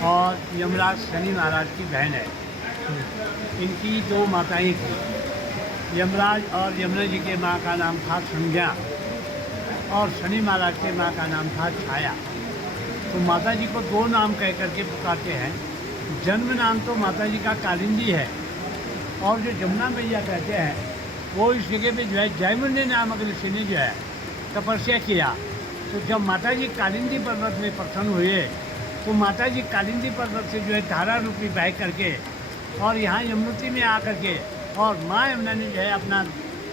और यमराज शनि महाराज की बहन है। इनकी दो माताएं थी, यमराज और यमुना जी के माँ का नाम था संज्ञा और शनि महाराज के माँ का नाम था छाया। तो माता जी को दो नाम कह करके पुकारते हैं। जन्म नाम तो माता जी का कालिंदी है और जो जमुना मैया कहते हैं वो इस जगह पे जो है जयमुनी नामक ऋषि ने जो है तपस्या किया। तो जब माता जी कालिंदी पर्वत में प्रसन्न हुए तो माता जी कालिंदी पर्वत से जो है धारा रूपी बह करके और यहाँ यमुनोत्री में आकर के और माँ यमुना ने जो है अपना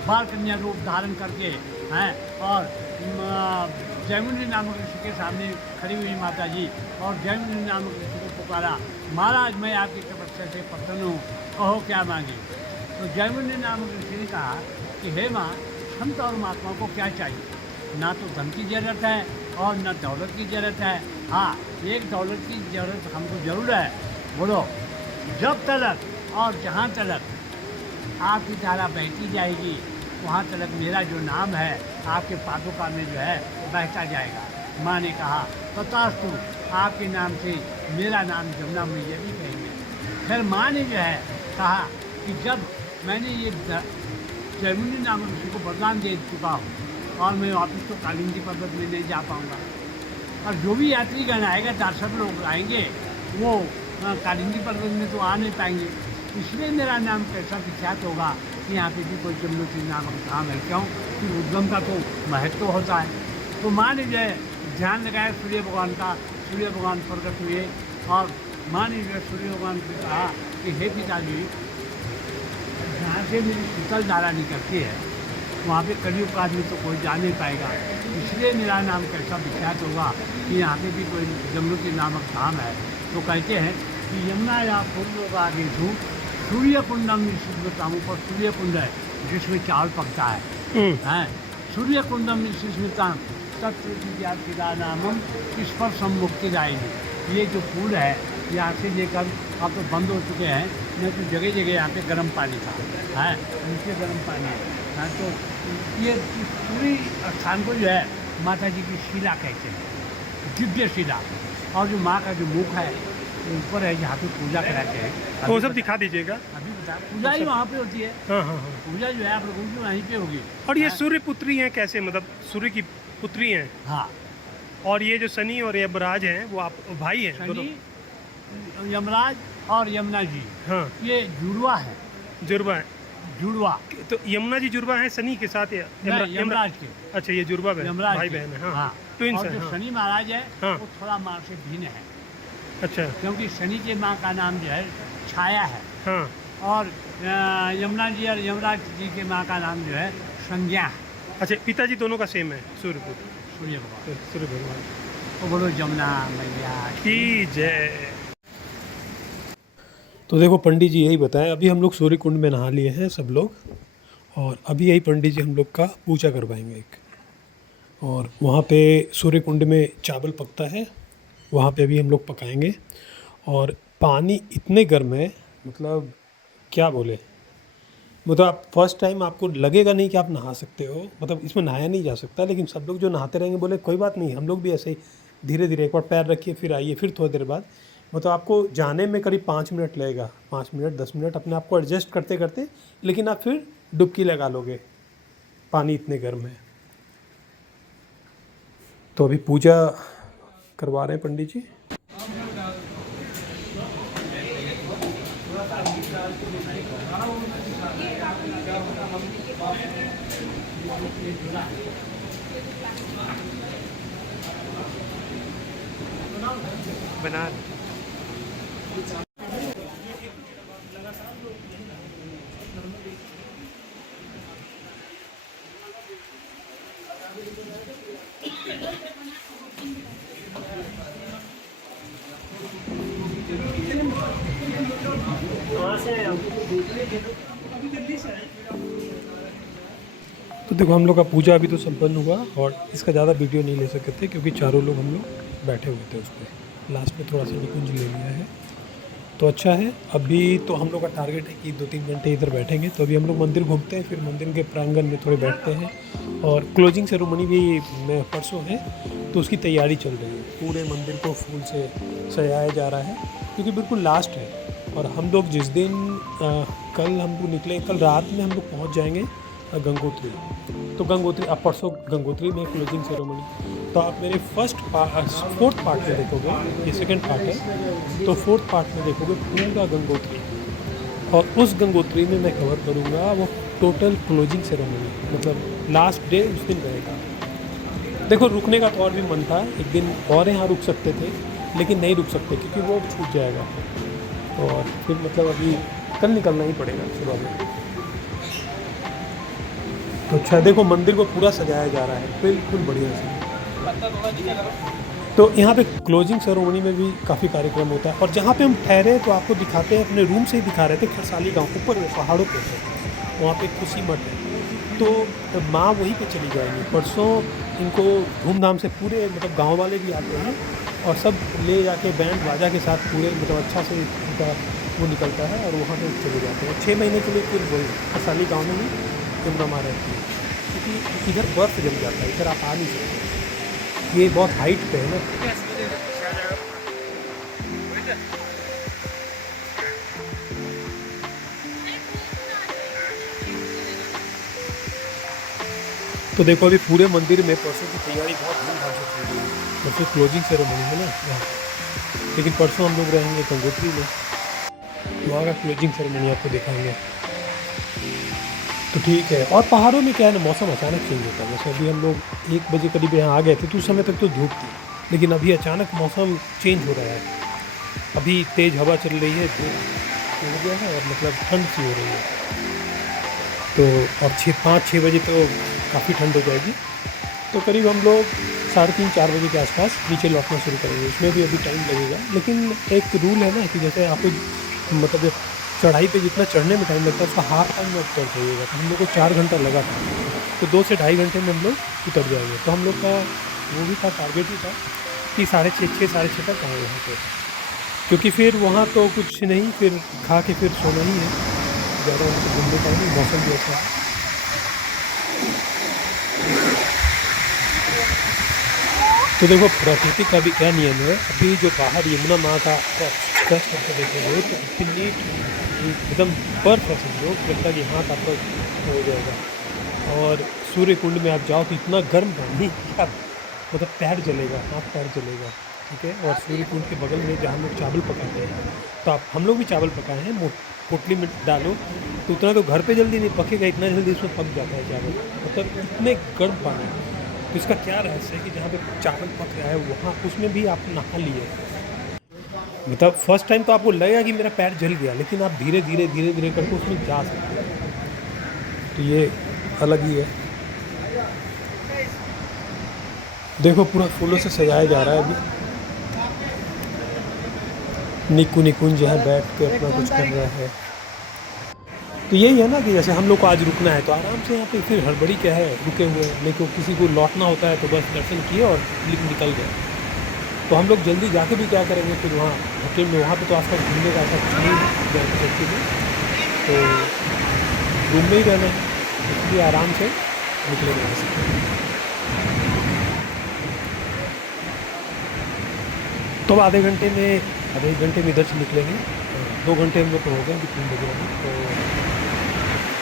बाल कन्या रूप धारण करके हैं और जयमुनी नामक ऋषि के सामने खड़ी हुई माता जी और जयमुनी नामक ऋषि को पुकारा, महाराज मैं आपकी तपस्या से प्रसन्न हूँ, कहो क्या मांगे। तो जयमुनी नामक ऋषि ने कहा कि हे माँ, संत और महात्मा को क्या चाहिए, ना तो धन की ज़रूरत है और न दौलत की ज़रूरत है। हाँ, एक दौलत की ज़रूरत हमको ज़रूर है। बोलो, जब तलक और जहाँ तलक आपकी धारा बहती जाएगी वहाँ तलक मेरा जो नाम है आपके पादुका में जो है बहता जाएगा। माँ ने कहा तथास्तु, आपके नाम से मेरा नाम जमुना मैया भी कहेंगे। फिर माँ ने जो है कहा कि जब मैंने ये जयमुनी नामक ऋषि को वरदान दे चुका हूँ और मैं वापस तो कालिंदी पर्वत में नहीं जा पाऊँगा और जो भी यात्रीगण आएगा, दर्शक लोग आएंगे, वो कालिंदी पर्वत में तो आ नहीं पाएंगे, इसलिए मेरा नाम कैसा विख्यात होगा कि यहाँ पे भी कोई जमुनोत्री नामक धाम है। क्यों कि उद्गम का तो महत्व होता है। तो माँ ने जो है ध्यान लगाया सूर्य भगवान का, सूर्य भगवान प्रकट हुए और माँ ने जो है सूर्य भगवान से कहा कि हे पिताजी, जहाँ से मेरी शीतल धारा निकलती है वहाँ पे कलयुग का आदमी तो कोई जा नहीं पाएगा, इसलिए मेरा नाम कैसा विख्यात होगा कि यहाँ पे भी कोई जमुनोत्री नामक धाम है। तो कहते हैं कि यमुना या पूर्व आगे धूप सूर्य कुंडम स्मृताम, ऊपर सूर्य कुंड है जिसमें चावल पकता है। सूर्य कुंडम स्मृताम तत्विद्या नामम स्पर्शम मुक्ति दायिनी। ये जो पूल है यहाँ से लेकर अब तो बंद हो चुके हैं, नहीं तो जगह जगह यहाँ पे गर्म पानी था है, नीचे गर्म पानी है। तो ये पूरी स्थान को जो है माता जी की शिला कहते हैं, दिव्य शिला। और जो माँ का जो मुख है ऊपर है जहाँ पे पूजा कराते हैं, वो सब दिखा दीजिएगा। अभी बता, पूजा ही वहाँ पे होती है। हाँ हाँ हाँ। पूजा जो है आप लोगों की वहीं पे होगी। और ये सूर्य पुत्री हैं कैसे, मतलब सूर्य की पुत्री हैं? हाँ। और ये जो शनि और यमराज हैं वो आप भाई हैं दोनों? शनि, यमराज और यमुना जी, हाँ, ये जुड़वा है। जुड़वा है। जुड़वा तो यमुना जी जुड़वा है शनि के साथ या यमराज के? अच्छा, ये जुड़वा है, यमराज भाई के। बहन है। हाँ, हाँ। ट्विंस और हैं। जो हाँ। शनि महाराज है हाँ। वो थोड़ा माँ से भिन्न है, अच्छा। क्योंकि शनि के माँ का नाम जो है छाया है हाँ। और यमुना जी और यमराज जी के माँ का नाम जो है संज्ञा है। अच्छा, पिताजी दोनों का सेम है, सूर्यपुत्र, सूर्य भगवान। सूर्य भगवान। तो बोलो जमुना मैया की जय। तो देखो पंडित जी यही बताएं, अभी हम लोग सूर्य कुंड में नहा लिए हैं सब लोग, और अभी यही पंडित जी हम लोग का पूजा करवाएंगे एक। और वहाँ पे सूर्य कुंड में चावल पकता है, वहाँ पे अभी हम लोग पकाएंगे। और पानी इतने गर्म है, मतलब क्या बोले, मतलब आप फर्स्ट टाइम आपको लगेगा नहीं कि आप नहा सकते हो, मतलब इसमें नहाया नहीं जा सकता। लेकिन सब लोग जो नहाते रहेंगे बोले कोई बात नहीं, हम लोग भी ऐसे ही धीरे धीरे एक बार पैर रखिए फिर आइए, फिर थोड़ी देर बाद, मतलब आपको जाने में करीब 5 मिनट लगेगा, 5 मिनट 10 मिनट अपने आप को एडजस्ट करते करते, लेकिन आप फिर डुबकी लगा लोगे, पानी इतने गर्म है। तो अभी पूजा करवा रहे हैं पंडित जी। बना तो देखो हम लोग का पूजा अभी तो संपन्न हुआ, और इसका ज़्यादा वीडियो नहीं ले सकते क्योंकि चारों लोग हम लोग बैठे हुए थे उस पर। लास्ट में थोड़ा सा निकुंज ले लिया है। तो अच्छा है। अभी तो हम लोग का टारगेट है कि 2-3 घंटे इधर बैठेंगे, तो अभी हम लोग मंदिर घूमते हैं, फिर मंदिर के प्रांगण में थोड़े बैठते हैं। और क्लोजिंग सेरेमनी भी परसों है, तो उसकी तैयारी चल रही है। पूरे मंदिर को फूल से सजाया जा रहा है, क्योंकि बिल्कुल लास्ट है। और हम लोग जिस दिन कल हम लोग निकले, कल रात में हम लोग पहुँच जाएंगे गंगोत्री। तो गंगोत्री, अब परसों गंगोत्री में क्लोजिंग सेरेमनी। तो आप मेरे फोर्थ पार्ट में देखोगे, ये सेकंड पार्ट है, तो फोर्थ पार्ट में देखोगे पूरा गंगोत्री। और उस गंगोत्री में मैं कवर करूँगा वो टोटल क्लोजिंग सेरेमनी, मतलब लास्ट डे उस दिन रहेगा। देखो रुकने का तो और भी मन था, एक दिन और यहाँ रुक सकते थे, लेकिन नहीं रुक सकते क्योंकि वो छूट जाएगा। और फिर मतलब अभी कल निकलना ही पड़ेगा सुबह में। तो अच्छा देखो मंदिर को पूरा सजाया जा रहा है बिल्कुल बढ़िया से। तो यहाँ पे क्लोजिंग सेरेमनी में भी काफ़ी कार्यक्रम होता है। और जहाँ पे हम ठहरे तो आपको दिखाते हैं, अपने रूम से ही दिखा रहे थे, खरसाली गांव ऊपर में पहाड़ों पे है, वहाँ पे खुशी मठ है। तो माँ वहीं पे चली जाएंगी परसों। इनको धूमधाम से पूरे मतलब गांव वाले भी आते हैं और सब ले जाके बैंड बाजा के साथ पूरे मतलब अच्छा से उनका वो निकलता है और वहाँ पे चले जाते हैं। 6 महीने के लिए फिर वही खरसाली गाँव में ही यमुना माँ रहती है, क्योंकि इधर बर्फ़ जम जाता है, इधर आप आ नहीं सकते, ये बहुत हाइट पे है ना। तो देखो अभी पूरे मंदिर में परसों की तैयारी बहुत धूमधाम से चल रही है। परसों क्लोजिंग सेरेमनी है ना यहाँ, लेकिन परसों हम लोग रहेंगे गंगोत्री में, वहाँ का क्लोजिंग सेरेमनी आपको दिखाएंगे। तो ठीक है। और पहाड़ों में क्या है ना, मौसम अचानक चेंज होता है। जैसे अभी हम लोग 1 बजे करीब यहाँ आ गए थे, तो उस समय तक तो धूप थी, लेकिन अभी अचानक मौसम चेंज हो रहा है। अभी तेज़ हवा चल रही है, धूप हो गया है और मतलब ठंड सी हो रही है। तो और 5-6 बजे तो काफ़ी ठंड हो जाएगी। तो करीब हम लोग 3:30-4 बजे के आसपास नीचे लौटना शुरू करेंगे। उसमें भी अभी टाइम लगेगा, लेकिन एक रूल है ना कि जैसे आपको मतलब चढ़ाई पे जितना चढ़ने में टाइम लगता है उसका हाफ टाइम में उतर जाइएगा। तो हम लोग को 4 घंटा लगा था, तो 2 से ढाई घंटे में हम लोग उतर जाएंगे। तो हम लोग का वो भी था, टारगेट ही था कि 6:30 साढ़े 6 तक आए वहाँ पे, क्योंकि फिर वहाँ तो कुछ नहीं, फिर खा के फिर सोना ही है, ज़्यादा वहाँ घूमने का नहीं, मौसम भी अच्छा है। तो देखो प्रकृति का भी क्या नियम है, अभी जो बाहर यमुना माँ का स्पर्श करके देखेंगे तो इतनी एकदम बर्फ है, समझो लगता है कि हाथ आपका हो जाएगा। और सूर्य कुंड में आप जाओ तो इतना गर्म पानी कि आप मतलब पैर जलेगा, हाथ पैर जलेगा, ठीक है। और सूर्य कुंड के बगल में जहाँ हम लोग चावल पकाते हैं, तो आप हम लोग भी चावल पकाए हैं, पोटली में डालो तो उतना तो घर पे जल्दी नहीं पकेगा, इतना जल्दी उसमें पक जाता है चावल, मतलब इतने गर्म पानी। तो इसका क्या रहस्य है कि जहाँ पे चावल पक रहा है वहाँ उसमें भी आप नहा लिए, मतलब फर्स्ट टाइम तो आपको लगेगा कि मेरा पैर जल गया, लेकिन आप धीरे धीरे करके उसमें जा सकते हैं। तो ये अलग ही है। देखो पूरा फूलों से सजाया जा रहा है। अभी निकुंज जो है बैठ के अपना कुछ कर रहा है। तो यही है ना कि जैसे हम लोग को आज रुकना है तो आराम से यहाँ पे, फिर हड़बड़ी क्या है, रुके हुए हैं। नहीं तो किसी को लौटना होता है तो बस दर्शन किए और निकल गए। तो हम लोग जल्दी जाके भी क्या करेंगे फिर वहाँ होटल में, वहाँ पे तो आसपास घूमने का ऐसा कुछ नहीं है, तो रूम में ही रहना है, इसलिए आराम से निकलेंगे यहाँ से। तो अब आधे घंटे में इधर से निकलेंगे। 2 घंटे हम लोग को हो गए, अभी 3 बज रहे हैं।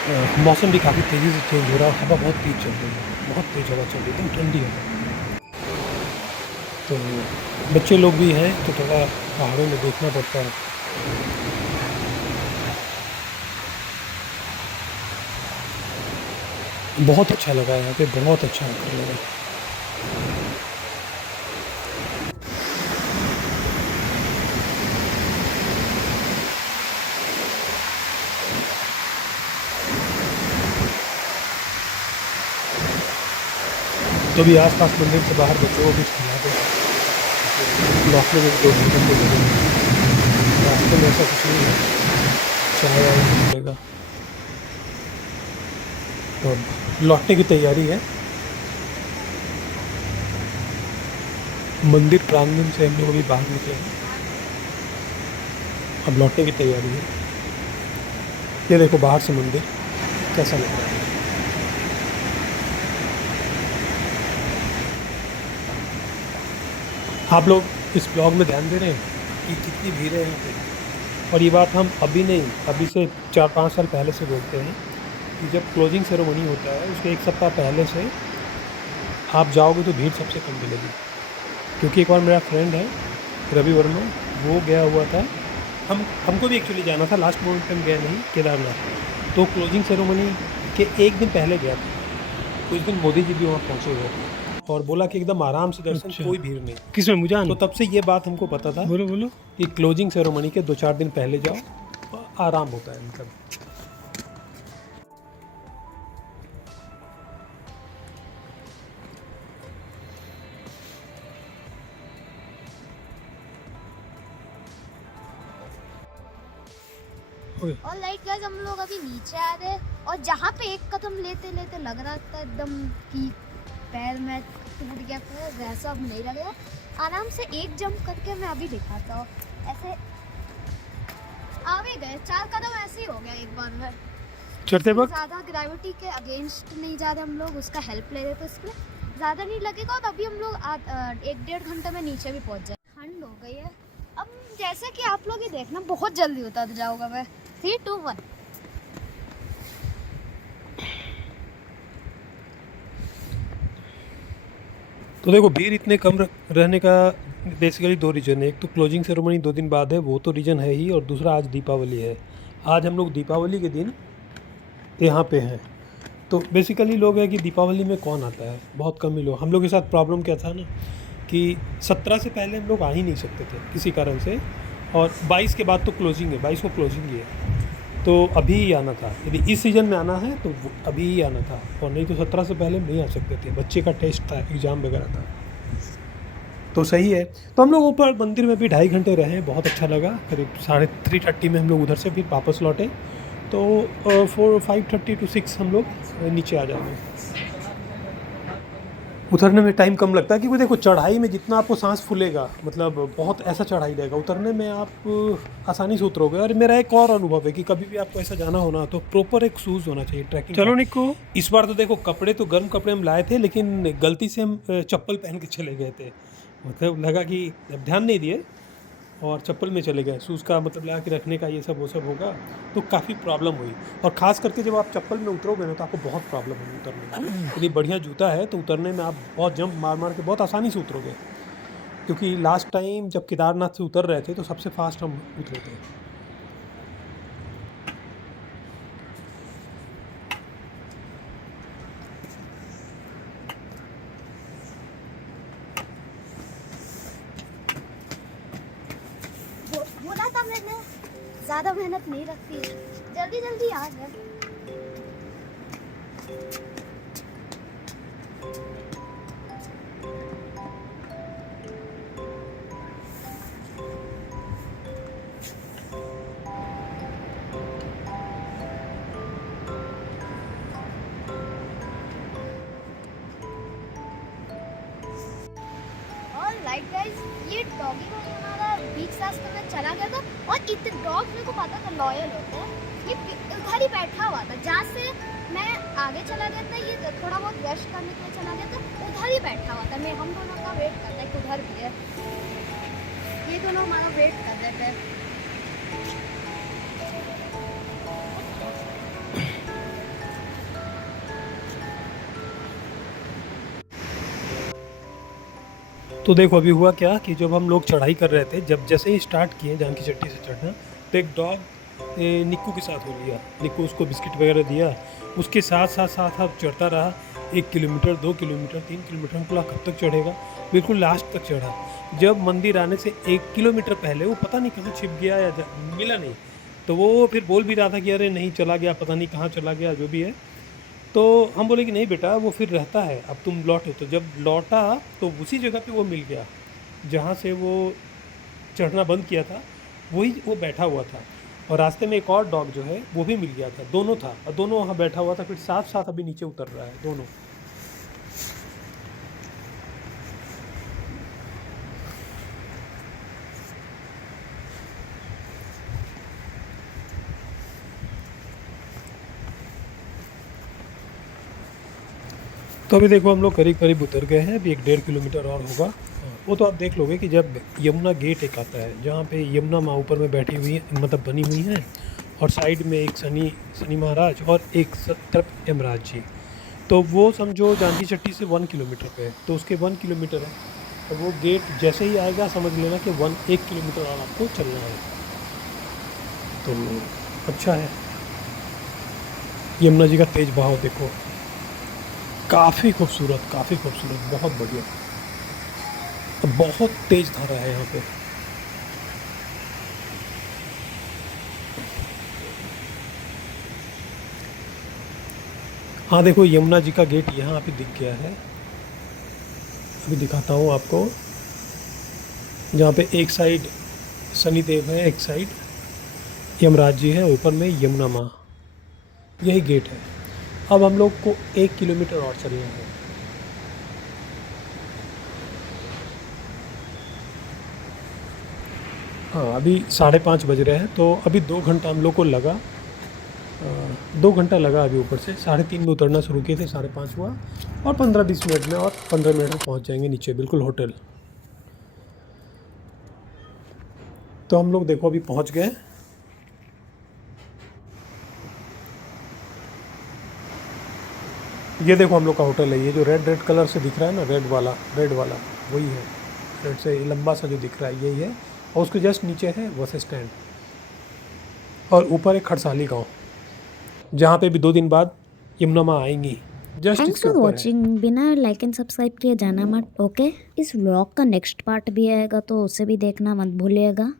तो मौसम भी काफ़ी तेज़ी से चेंज हो रहा है, हवा बहुत तेज़ चल रही है, बहुत तेज़ हवा चल रही है, एकदम ठंडी हवा। तो बच्चे लोग भी हैं तो थोड़ा पहाड़ों में देखना पड़ता है। बहुत अच्छा लगा यहाँ पे, बहुत अच्छा लगा। तो भी आसपास मंदिर से बाहर बच्चों को कुछ खिला दो, लौटने में 2 घंटे लगेंगे। रास्ते में ऐसा कुछ नहीं है, चाय वाय मिलेगा। तो लौटने की तैयारी है। मंदिर प्रांगण से हम लोग अभी बाहर निकले अब लौटने की तैयारी है। ये देखो बाहर से मंदिर कैसा लग रहा है। आप लोग इस ब्लॉग में ध्यान दे रहे हैं कि कितनी भीड़ है यहाँ पे। और ये बात हम अभी नहीं, अभी से 4-5 साल पहले से बोलते हैं कि जब क्लोजिंग सेरेमनी होता है उसके एक सप्ताह पहले से आप जाओगे तो भीड़ सबसे कम मिलेगी। क्योंकि एक बार मेरा फ्रेंड है रवि वर्मा, वो गया हुआ था, हमको भी एक्चुअली जाना था, लास्ट मोमेंट पे हम गए नहीं केदारनाथ। तो क्लोजिंग सेरेमनी के एक दिन पहले गया था। उस दिन मोदी जी भी वहाँ पहुँचे हुए थे और बोला कि एकदम आराम से दर्शन, अच्छा। कोई भीड़ नहीं। किसमें मुझे तो तब से ये बात हमको पता था बोलो बोलो। कि क्लोजिंग सेरेमनी के 2-4 दिन पहले जाओ तो आराम होता है मतलब। और लाइक गाइस हम लोग अभी नीचे आ रहे हैं और जहाँ पे एक कदम लेते लेते लग रहा था एकदम कि पैर में टूट गया, पैर वैसा अब नहीं लग रहा। आराम से एक जंप करके मैं अभी दिखाता हूँ। ऐसे आ भी गए, 4 कदम ऐसे ही हो गया एक बार में। चढ़ते वक्त ज़्यादा ग्रेविटी के अगेंस्ट नहीं जा रहे हम लोग, उसका हेल्प ले रहे तो इसलिए ज़्यादा नहीं लगेगा। और अभी हम लोग 1-1.5 घंटे में नीचे भी पहुँच जाए। ठंड हो गई है अब, जैसे कि आप लोग ही देखना बहुत जल्दी उतर जाऊँगा मैं। 3, 2, 1। तो देखो भीड़ इतने कम रहने का बेसिकली 2 रीज़न है। एक तो क्लोजिंग सेरेमनी 2 दिन बाद है, वो तो रीज़न है ही, और दूसरा आज दीपावली है। आज हम लोग दीपावली के दिन यहाँ पे हैं। तो बेसिकली लोग हैं कि दीपावली में कौन आता है, बहुत कम ही लोग। हम लोग के साथ प्रॉब्लम क्या था ना कि 17 से पहले हम लोग आ ही नहीं सकते थे किसी कारण से, और 22 के बाद तो क्लोजिंग है, 22 को क्लोजिंग ही है। तो अभी ही आना था, यदि इस सीज़न में आना है तो अभी ही आना था, और नहीं तो 17 से पहले नहीं आ सकते थे। बच्चे का टेस्ट था, एग्ज़ाम वगैरह था। तो सही है। तो हम लोग ऊपर मंदिर में भी 2.5 घंटे रहे, बहुत अच्छा लगा। करीब 3:30 में हम लोग उधर से फिर वापस लौटे। तो 5:30 to 6 हम लोग नीचे आ जाएंगे। उतरने में टाइम कम लगता है क्योंकि देखो चढ़ाई में जितना आपको सांस फूलेगा, मतलब बहुत ऐसा चढ़ाई रहेगा, उतरने में आप आसानी से उतरोगे। और मेरा एक और अनुभव है कि कभी भी आपको ऐसा जाना होना तो प्रॉपर एक शूज़ होना चाहिए ट्रैकिंग चलो का। निक्को। इस बार तो देखो कपड़े तो गर्म कपड़े हम लाए थे, लेकिन गलती से हम चप्पल पहन के चले गए थे। मतलब लगा कि अब ध्यान नहीं दिए और चप्पल में चले गए। शूज़ का मतलब लगा कि रखने का ये सब वो सब होगा, तो काफ़ी प्रॉब्लम हुई। और ख़ास करके जब आप चप्पल में उतरोगे ना तो आपको बहुत प्रॉब्लम होगी उतरने में। यदि बढ़िया जूता है तो उतरने में आप बहुत जंप मार मार के बहुत आसानी से उतरोगे। क्योंकि लास्ट टाइम जब केदारनाथ से उतर रहे थे तो सबसे फास्ट हम उतरे थे। बोला था मैंने ज़्यादा मेहनत नहीं रखती, जल्दी जल्दी आ गया। राइट गाइस, ये डॉगी भाई हमारा बीच रास्ते में चला गया था और इतने डॉग मेरे को पता था लॉयल होते हैं। ये उधर ही बैठा हुआ था, जहाँ से मैं आगे चला गया था, ये थोड़ा बहुत रेस्ट करने के लिए चला गया था, उधर ही बैठा हुआ था। मैं हम दोनों का वेट करता है कि उधर भी है, ये दोनों हमारा वेट कर रहे थे। तो देखो अभी हुआ क्या कि जब हम लोग चढ़ाई कर रहे थे, जब जैसे ही स्टार्ट किए जानकी चट्टी से चढ़ना, तो एक डॉग निक्कू के साथ हो लिया। निक्कू उसको बिस्किट वगैरह दिया, उसके साथ साथ साथ अब चढ़ता रहा। 1 किलोमीटर, 2 किलोमीटर, 3 किलोमीटर, बोला कब तक चढ़ेगा, बिल्कुल लास्ट तक चढ़ा। जब मंदिर आने से 1 किलोमीटर पहले वो पता नहीं कहाँ छिप गया या मिला नहीं, तो वो फिर बोल भी रहा था कि अरे नहीं चला गया, पता नहीं कहाँ चला गया, जो भी है। तो हम बोले कि नहीं बेटा वो फिर रहता है, अब तुम लौटो। तो जब लौटा तो उसी जगह पे वो मिल गया जहाँ से वो चढ़ना बंद किया था, वही वो बैठा हुआ था। और रास्ते में एक और डॉग जो है वो भी मिल गया था, दोनों था, और दोनों वहाँ बैठा हुआ था। फिर साथ साथ अभी नीचे उतर रहा है दोनों। तो अभी देखो हम लोग करीब करीब उतर गए हैं, अभी 1-1.5 किलोमीटर और होगा। वो तो आप देख लोगे कि जब यमुना गेट एक आता है जहाँ पे यमुना माँ ऊपर में बैठी हुई है, मतलब बनी हुई है, और साइड में एक शनि महाराज और एक तरफ यमराज जी। तो वो समझो जानकी चट्टी से 1 किलोमीटर पे है, तो उसके 1 किलोमीटर है। तो वो गेट जैसे ही आएगा समझ लेना कि 1 किलोमीटर और आपको चलना है। तो अच्छा है। यमुना जी का तेज बहाव देखो, काफ़ी खूबसूरत, बहुत बढ़िया। तो बहुत तेज धारा है यहाँ पे। हाँ देखो यमुना जी का गेट यहाँ पे दिख गया है, अभी दिखाता हूँ आपको। जहाँ पे एक साइड शनिदेव है, एक साइड यमराज जी है, ऊपर में यमुना माँ, यही गेट है। अब हम लोग को 1 किलोमीटर और चलना है। हाँ अभी 5:30 बज रहे हैं, तो अभी 2 घंटा हम लोग को लगा। 2 घंटा लगा अभी ऊपर से। 3:30 में उतरना शुरू किए थे, 5:30 हुआ, और 15-20 मिनट में और 15 मिनट में पहुँच जाएंगे नीचे बिल्कुल होटल। तो हम लोग देखो अभी पहुँच गए। ये देखो हम लोग का होटल है, ये जो रेड कलर से दिख रहा है ना, रेड वाला वही है। रेड से लंबा सा जो दिख रहा है यही है, और उसके जस्ट नीचे है बस स्टैंड, और ऊपर एक खड़साली गांव, जहाँ पे भी 2 दिन बाद यमुना माँ आएंगी। जस्ट थैंक्स इसके फॉर ऊपर है। वॉचिंग। बिना लाइक एंड सब्सक्राइब किए जाना मत, ओके। इस व्लॉग का नेक्स्ट पार्ट भी आएगा तो उसे भी देखना मत भूलिएगा।